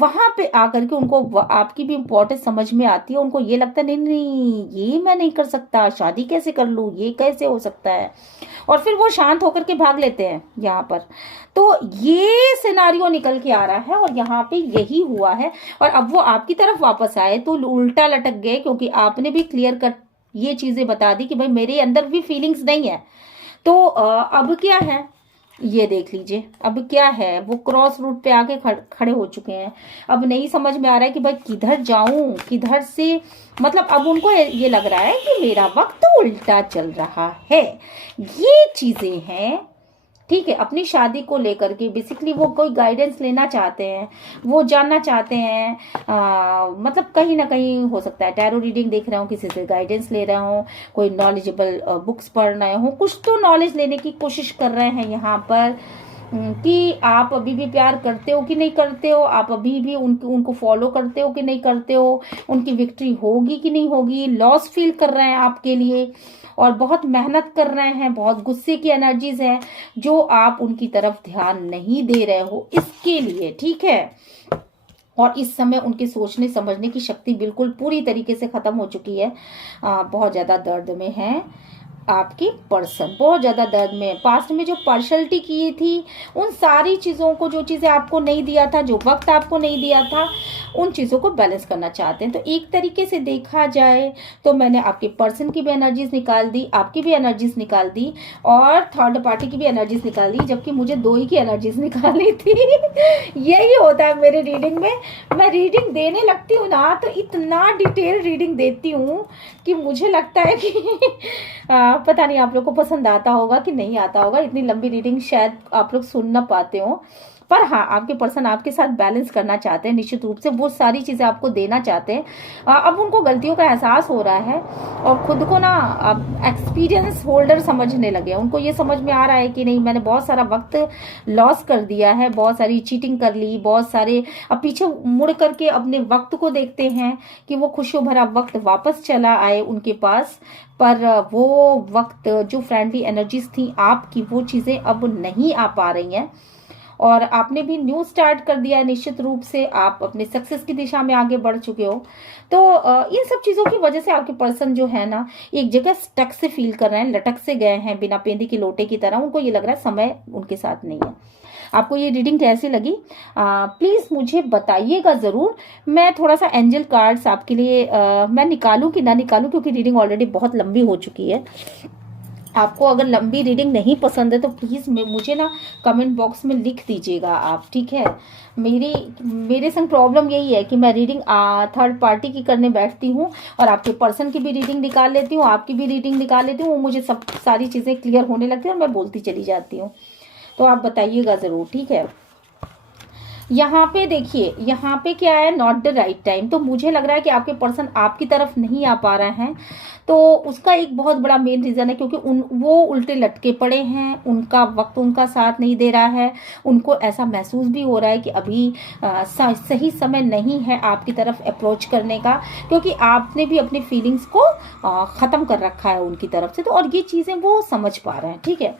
वहां पे आकर के उनको आपकी भी इंपॉर्टेंस समझ में आती है। उनको ये लगता है नहीं नहीं ये मैं नहीं कर सकता, शादी कैसे कर लूं, ये कैसे हो सकता है, और फिर वो शांत होकर के भाग लेते हैं यहाँ पर। तो ये सिनारियो निकल के आ रहा है और यहाँ पे यही हुआ है। और अब वो आपकी तरफ वापस आए तो उल्टा लटक गए, क्योंकि आपने भी क्लियर कट ये चीजें बता दी कि भाई मेरे अंदर भी फीलिंग्स नहीं है। तो अब क्या है ये देख लीजिए, अब क्या है, वो क्रॉस रूट पे आके खड़े हो चुके हैं। अब नहीं समझ में आ रहा है कि भाई किधर जाऊं, किधर से, मतलब अब उनको ये लग रहा है कि मेरा वक्त उल्टा चल रहा है। ये चीजें हैं, ठीक है। अपनी शादी को लेकर के बेसिकली वो कोई गाइडेंस लेना चाहते हैं, वो जानना चाहते हैं, मतलब कहीं ना कहीं हो सकता है टैरो रीडिंग देख रहे हो, किसी से गाइडेंस ले रहे हो, कोई नॉलेजेबल बुक्स पढ़ रहे हो, कुछ तो नॉलेज लेने की कोशिश कर रहे हैं यहाँ पर कि आप अभी भी प्यार करते हो कि नहीं करते हो, आप अभी भी उनको फॉलो करते हो कि नहीं करते हो, उनकी विक्ट्री होगी कि नहीं होगी, लॉस फील कर रहे हैं आपके लिए और बहुत मेहनत कर रहे हैं, बहुत गुस्से की एनर्जीज है जो आप उनकी तरफ ध्यान नहीं दे रहे हो इसके लिए, ठीक है। और इस समय उनके सोचने समझने की शक्ति बिल्कुल पूरी तरीके से खत्म हो चुकी है। बहुत ज्यादा दर्द में है आपकी पर्सन, बहुत ज्यादा दर्द में। पास्ट में जो पार्शलिटी की थी, उन सारी चीजों को, जो चीजें आपको नहीं दिया था, जो वक्त आपको नहीं दिया था, उन चीजों को बैलेंस करना चाहते हैं। तो एक तरीके से देखा जाए तो मैंने आपके पर्सन की भी एनर्जीज निकाल दी, आपकी भी एनर्जीज निकाल दी और थर्ड पार्टी की भी एनर्जीज निकाल दी, जबकि मुझे दो ही की एनर्जीज निकाली थी। यही होता है मेरे रीडिंग में। मैं रीडिंग देने लगती हूँ ना तो इतना डिटेल रीडिंग देती हूँ कि मुझे लगता है कि पता नहीं आप लोग को पसंद आता होगा कि नहीं आता होगा। इतनी लंबी रीडिंग शायद आप लोग सुन ना पाते हो, पर हाँ आपके पर्सन आपके साथ बैलेंस करना चाहते हैं, निश्चित रूप से वो सारी चीजें आपको देना चाहते हैं। अब उनको गलतियों का एहसास हो रहा है और खुद को ना अब एक्सपीरियंस होल्डर समझने लगे हैं। उनको ये समझ में आ रहा है कि नहीं मैंने बहुत सारा वक्त लॉस कर दिया है, बहुत सारी चीटिंग कर ली, बहुत सारे। अब पीछे मुड़ करके अपने वक्त को देखते हैं कि वो खुशियों भरा वक्त वापस चला आए उनके पास, पर वो वक्त जो फ्रेंडली एनर्जीज थी आपकी, वो चीजें अब नहीं आ पा रही हैं। और आपने भी न्यू स्टार्ट कर दिया है, निश्चित रूप से आप अपने सक्सेस की दिशा में आगे बढ़ चुके हो। तो इन सब चीजों की वजह से आपके पर्सन जो है ना एक जगह स्टक से फील कर रहे हैं, लटक से गए हैं बिना पेंदी के लोटे की तरह। उनको ये लग रहा है समय उनके साथ नहीं है। आपको ये रीडिंग कैसी लगी प्लीज मुझे बताइएगा जरूर। मैं थोड़ा सा एंजल कार्ड्स आपके लिए मैं निकालूं कि ना निकालूं, क्योंकि रीडिंग ऑलरेडी बहुत लंबी हो चुकी है। आपको अगर लंबी रीडिंग नहीं पसंद है तो प्लीज मुझे ना कमेंट बॉक्स में लिख दीजिएगा आप, ठीक है। मेरे संग प्रॉब्लम यही है कि मैं रीडिंग थर्ड पार्टी की करने बैठती हूँ और आपके पर्सन की भी रीडिंग निकाल लेती हूँ, आपकी भी रीडिंग निकाल लेती हूँ, मुझे सब सारी चीजें क्लियर होने लगती है और मैं बोलती चली जाती हूँ। तो आप बताइएगा जरूर, ठीक है। यहाँ पे देखिए, यहाँ पे क्या है, नॉट द राइट टाइम। तो मुझे लग रहा है कि आपके पर्सन आपकी तरफ नहीं आ पा रहे हैं। तो उसका एक बहुत बड़ा मेन रीजन है क्योंकि वो उल्टे लटके पड़े हैं, उनका वक्त उनका साथ नहीं दे रहा है। उनको ऐसा महसूस भी हो रहा है कि अभी सही समय नहीं है आपकी तरफ अप्रोच करने का, क्योंकि आपने भी अपनी फीलिंग्स को खत्म कर रखा है उनकी तरफ से। तो और ये चीजें वो समझ पा रहे हैं, ठीक है।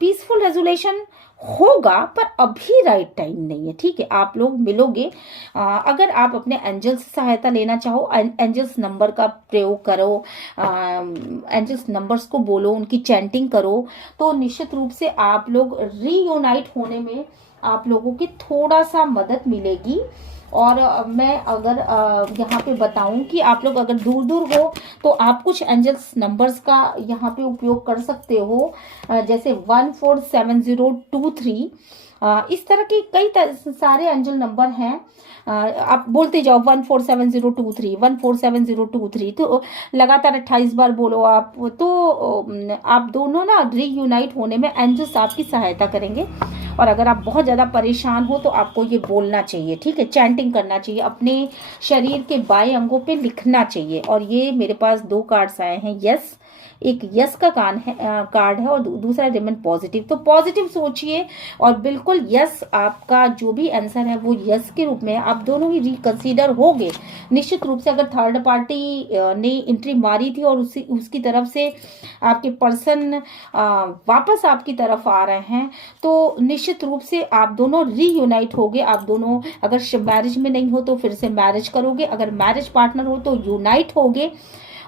पीसफुल रेजोल्यूशन होगा पर अभी राइट टाइम नहीं है, ठीक है। आप लोग मिलोगे। अगर आप अपने एंजल्स से सहायता लेना चाहो, एंजल्स नंबर का प्रयोग करो, एंजल्स नंबर्स को बोलो, उनकी चैंटिंग करो, तो निश्चित रूप से आप लोग रीयूनाइट होने में आप लोगों की थोड़ा सा मदद मिलेगी। और मैं अगर यहाँ पे बताऊं कि आप लोग अगर दूर दूर हो तो आप कुछ एंजल्स नंबर्स का यहाँ पे उपयोग कर सकते हो, जैसे 147023। इस तरह के कई सारे एंजल नंबर हैं। आप बोलते जाओ 147023 147023, तो लगातार 28 बार बोलो आप, तो आप दोनों ना रीयूनाइट होने में एंजल्स आपकी सहायता करेंगे। और अगर आप बहुत ज़्यादा परेशान हो तो आपको ये बोलना चाहिए, ठीक है, चैंटिंग करना चाहिए, अपने शरीर के बाएं अंगों पे लिखना चाहिए। और ये मेरे पास 2 कार्ड्स आए हैं, यस, एक यस का कार्ड है और दूसरा रिमेन पॉजिटिव। तो पॉजिटिव सोचिए और बिल्कुल यस, आपका जो भी आंसर है वो यस के रूप में है। आप दोनों ही रिकंसीडर होगे निश्चित रूप से। अगर थर्ड पार्टी ने एंट्री मारी थी और उसकी तरफ से आपके पर्सन वापस आपकी तरफ आ रहे हैं तो निश्चित रूप से आप दोनों रीयूनाइट होगे। आप दोनों अगर मैरिज में नहीं हो तो फिर से मैरिज करोगे, अगर मैरिज पार्टनर हो तो यूनाइट होगे।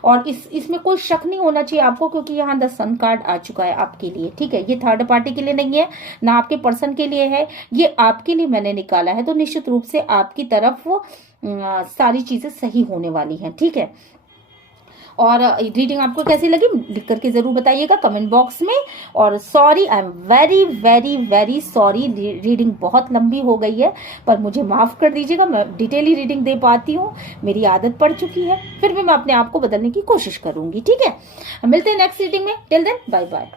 और इसमें कोई शक नहीं होना चाहिए आपको, क्योंकि यहाँ द सन कार्ड आ चुका है आपके लिए, ठीक है। ये थर्ड पार्टी के लिए नहीं है, ना आपके पर्सन के लिए है, ये आपके लिए मैंने निकाला है। तो निश्चित रूप से आपकी तरफ सारी चीजें सही होने वाली हैं, ठीक है। और रीडिंग आपको कैसी लगी लिख करके जरूर बताइएगा कमेंट बॉक्स में। और sorry, I am very very very sorry, reading बहुत लंबी हो गई है, पर मुझे माफ कर दीजिएगा, मैं डिटेली रीडिंग दे पाती हूँ, मेरी आदत पड़ चुकी है, फिर भी मैं अपने आप को बदलने की कोशिश करूंगी, ठीक है। मिलते हैं नेक्स्ट रीडिंग में, टिल देन बाय बाय।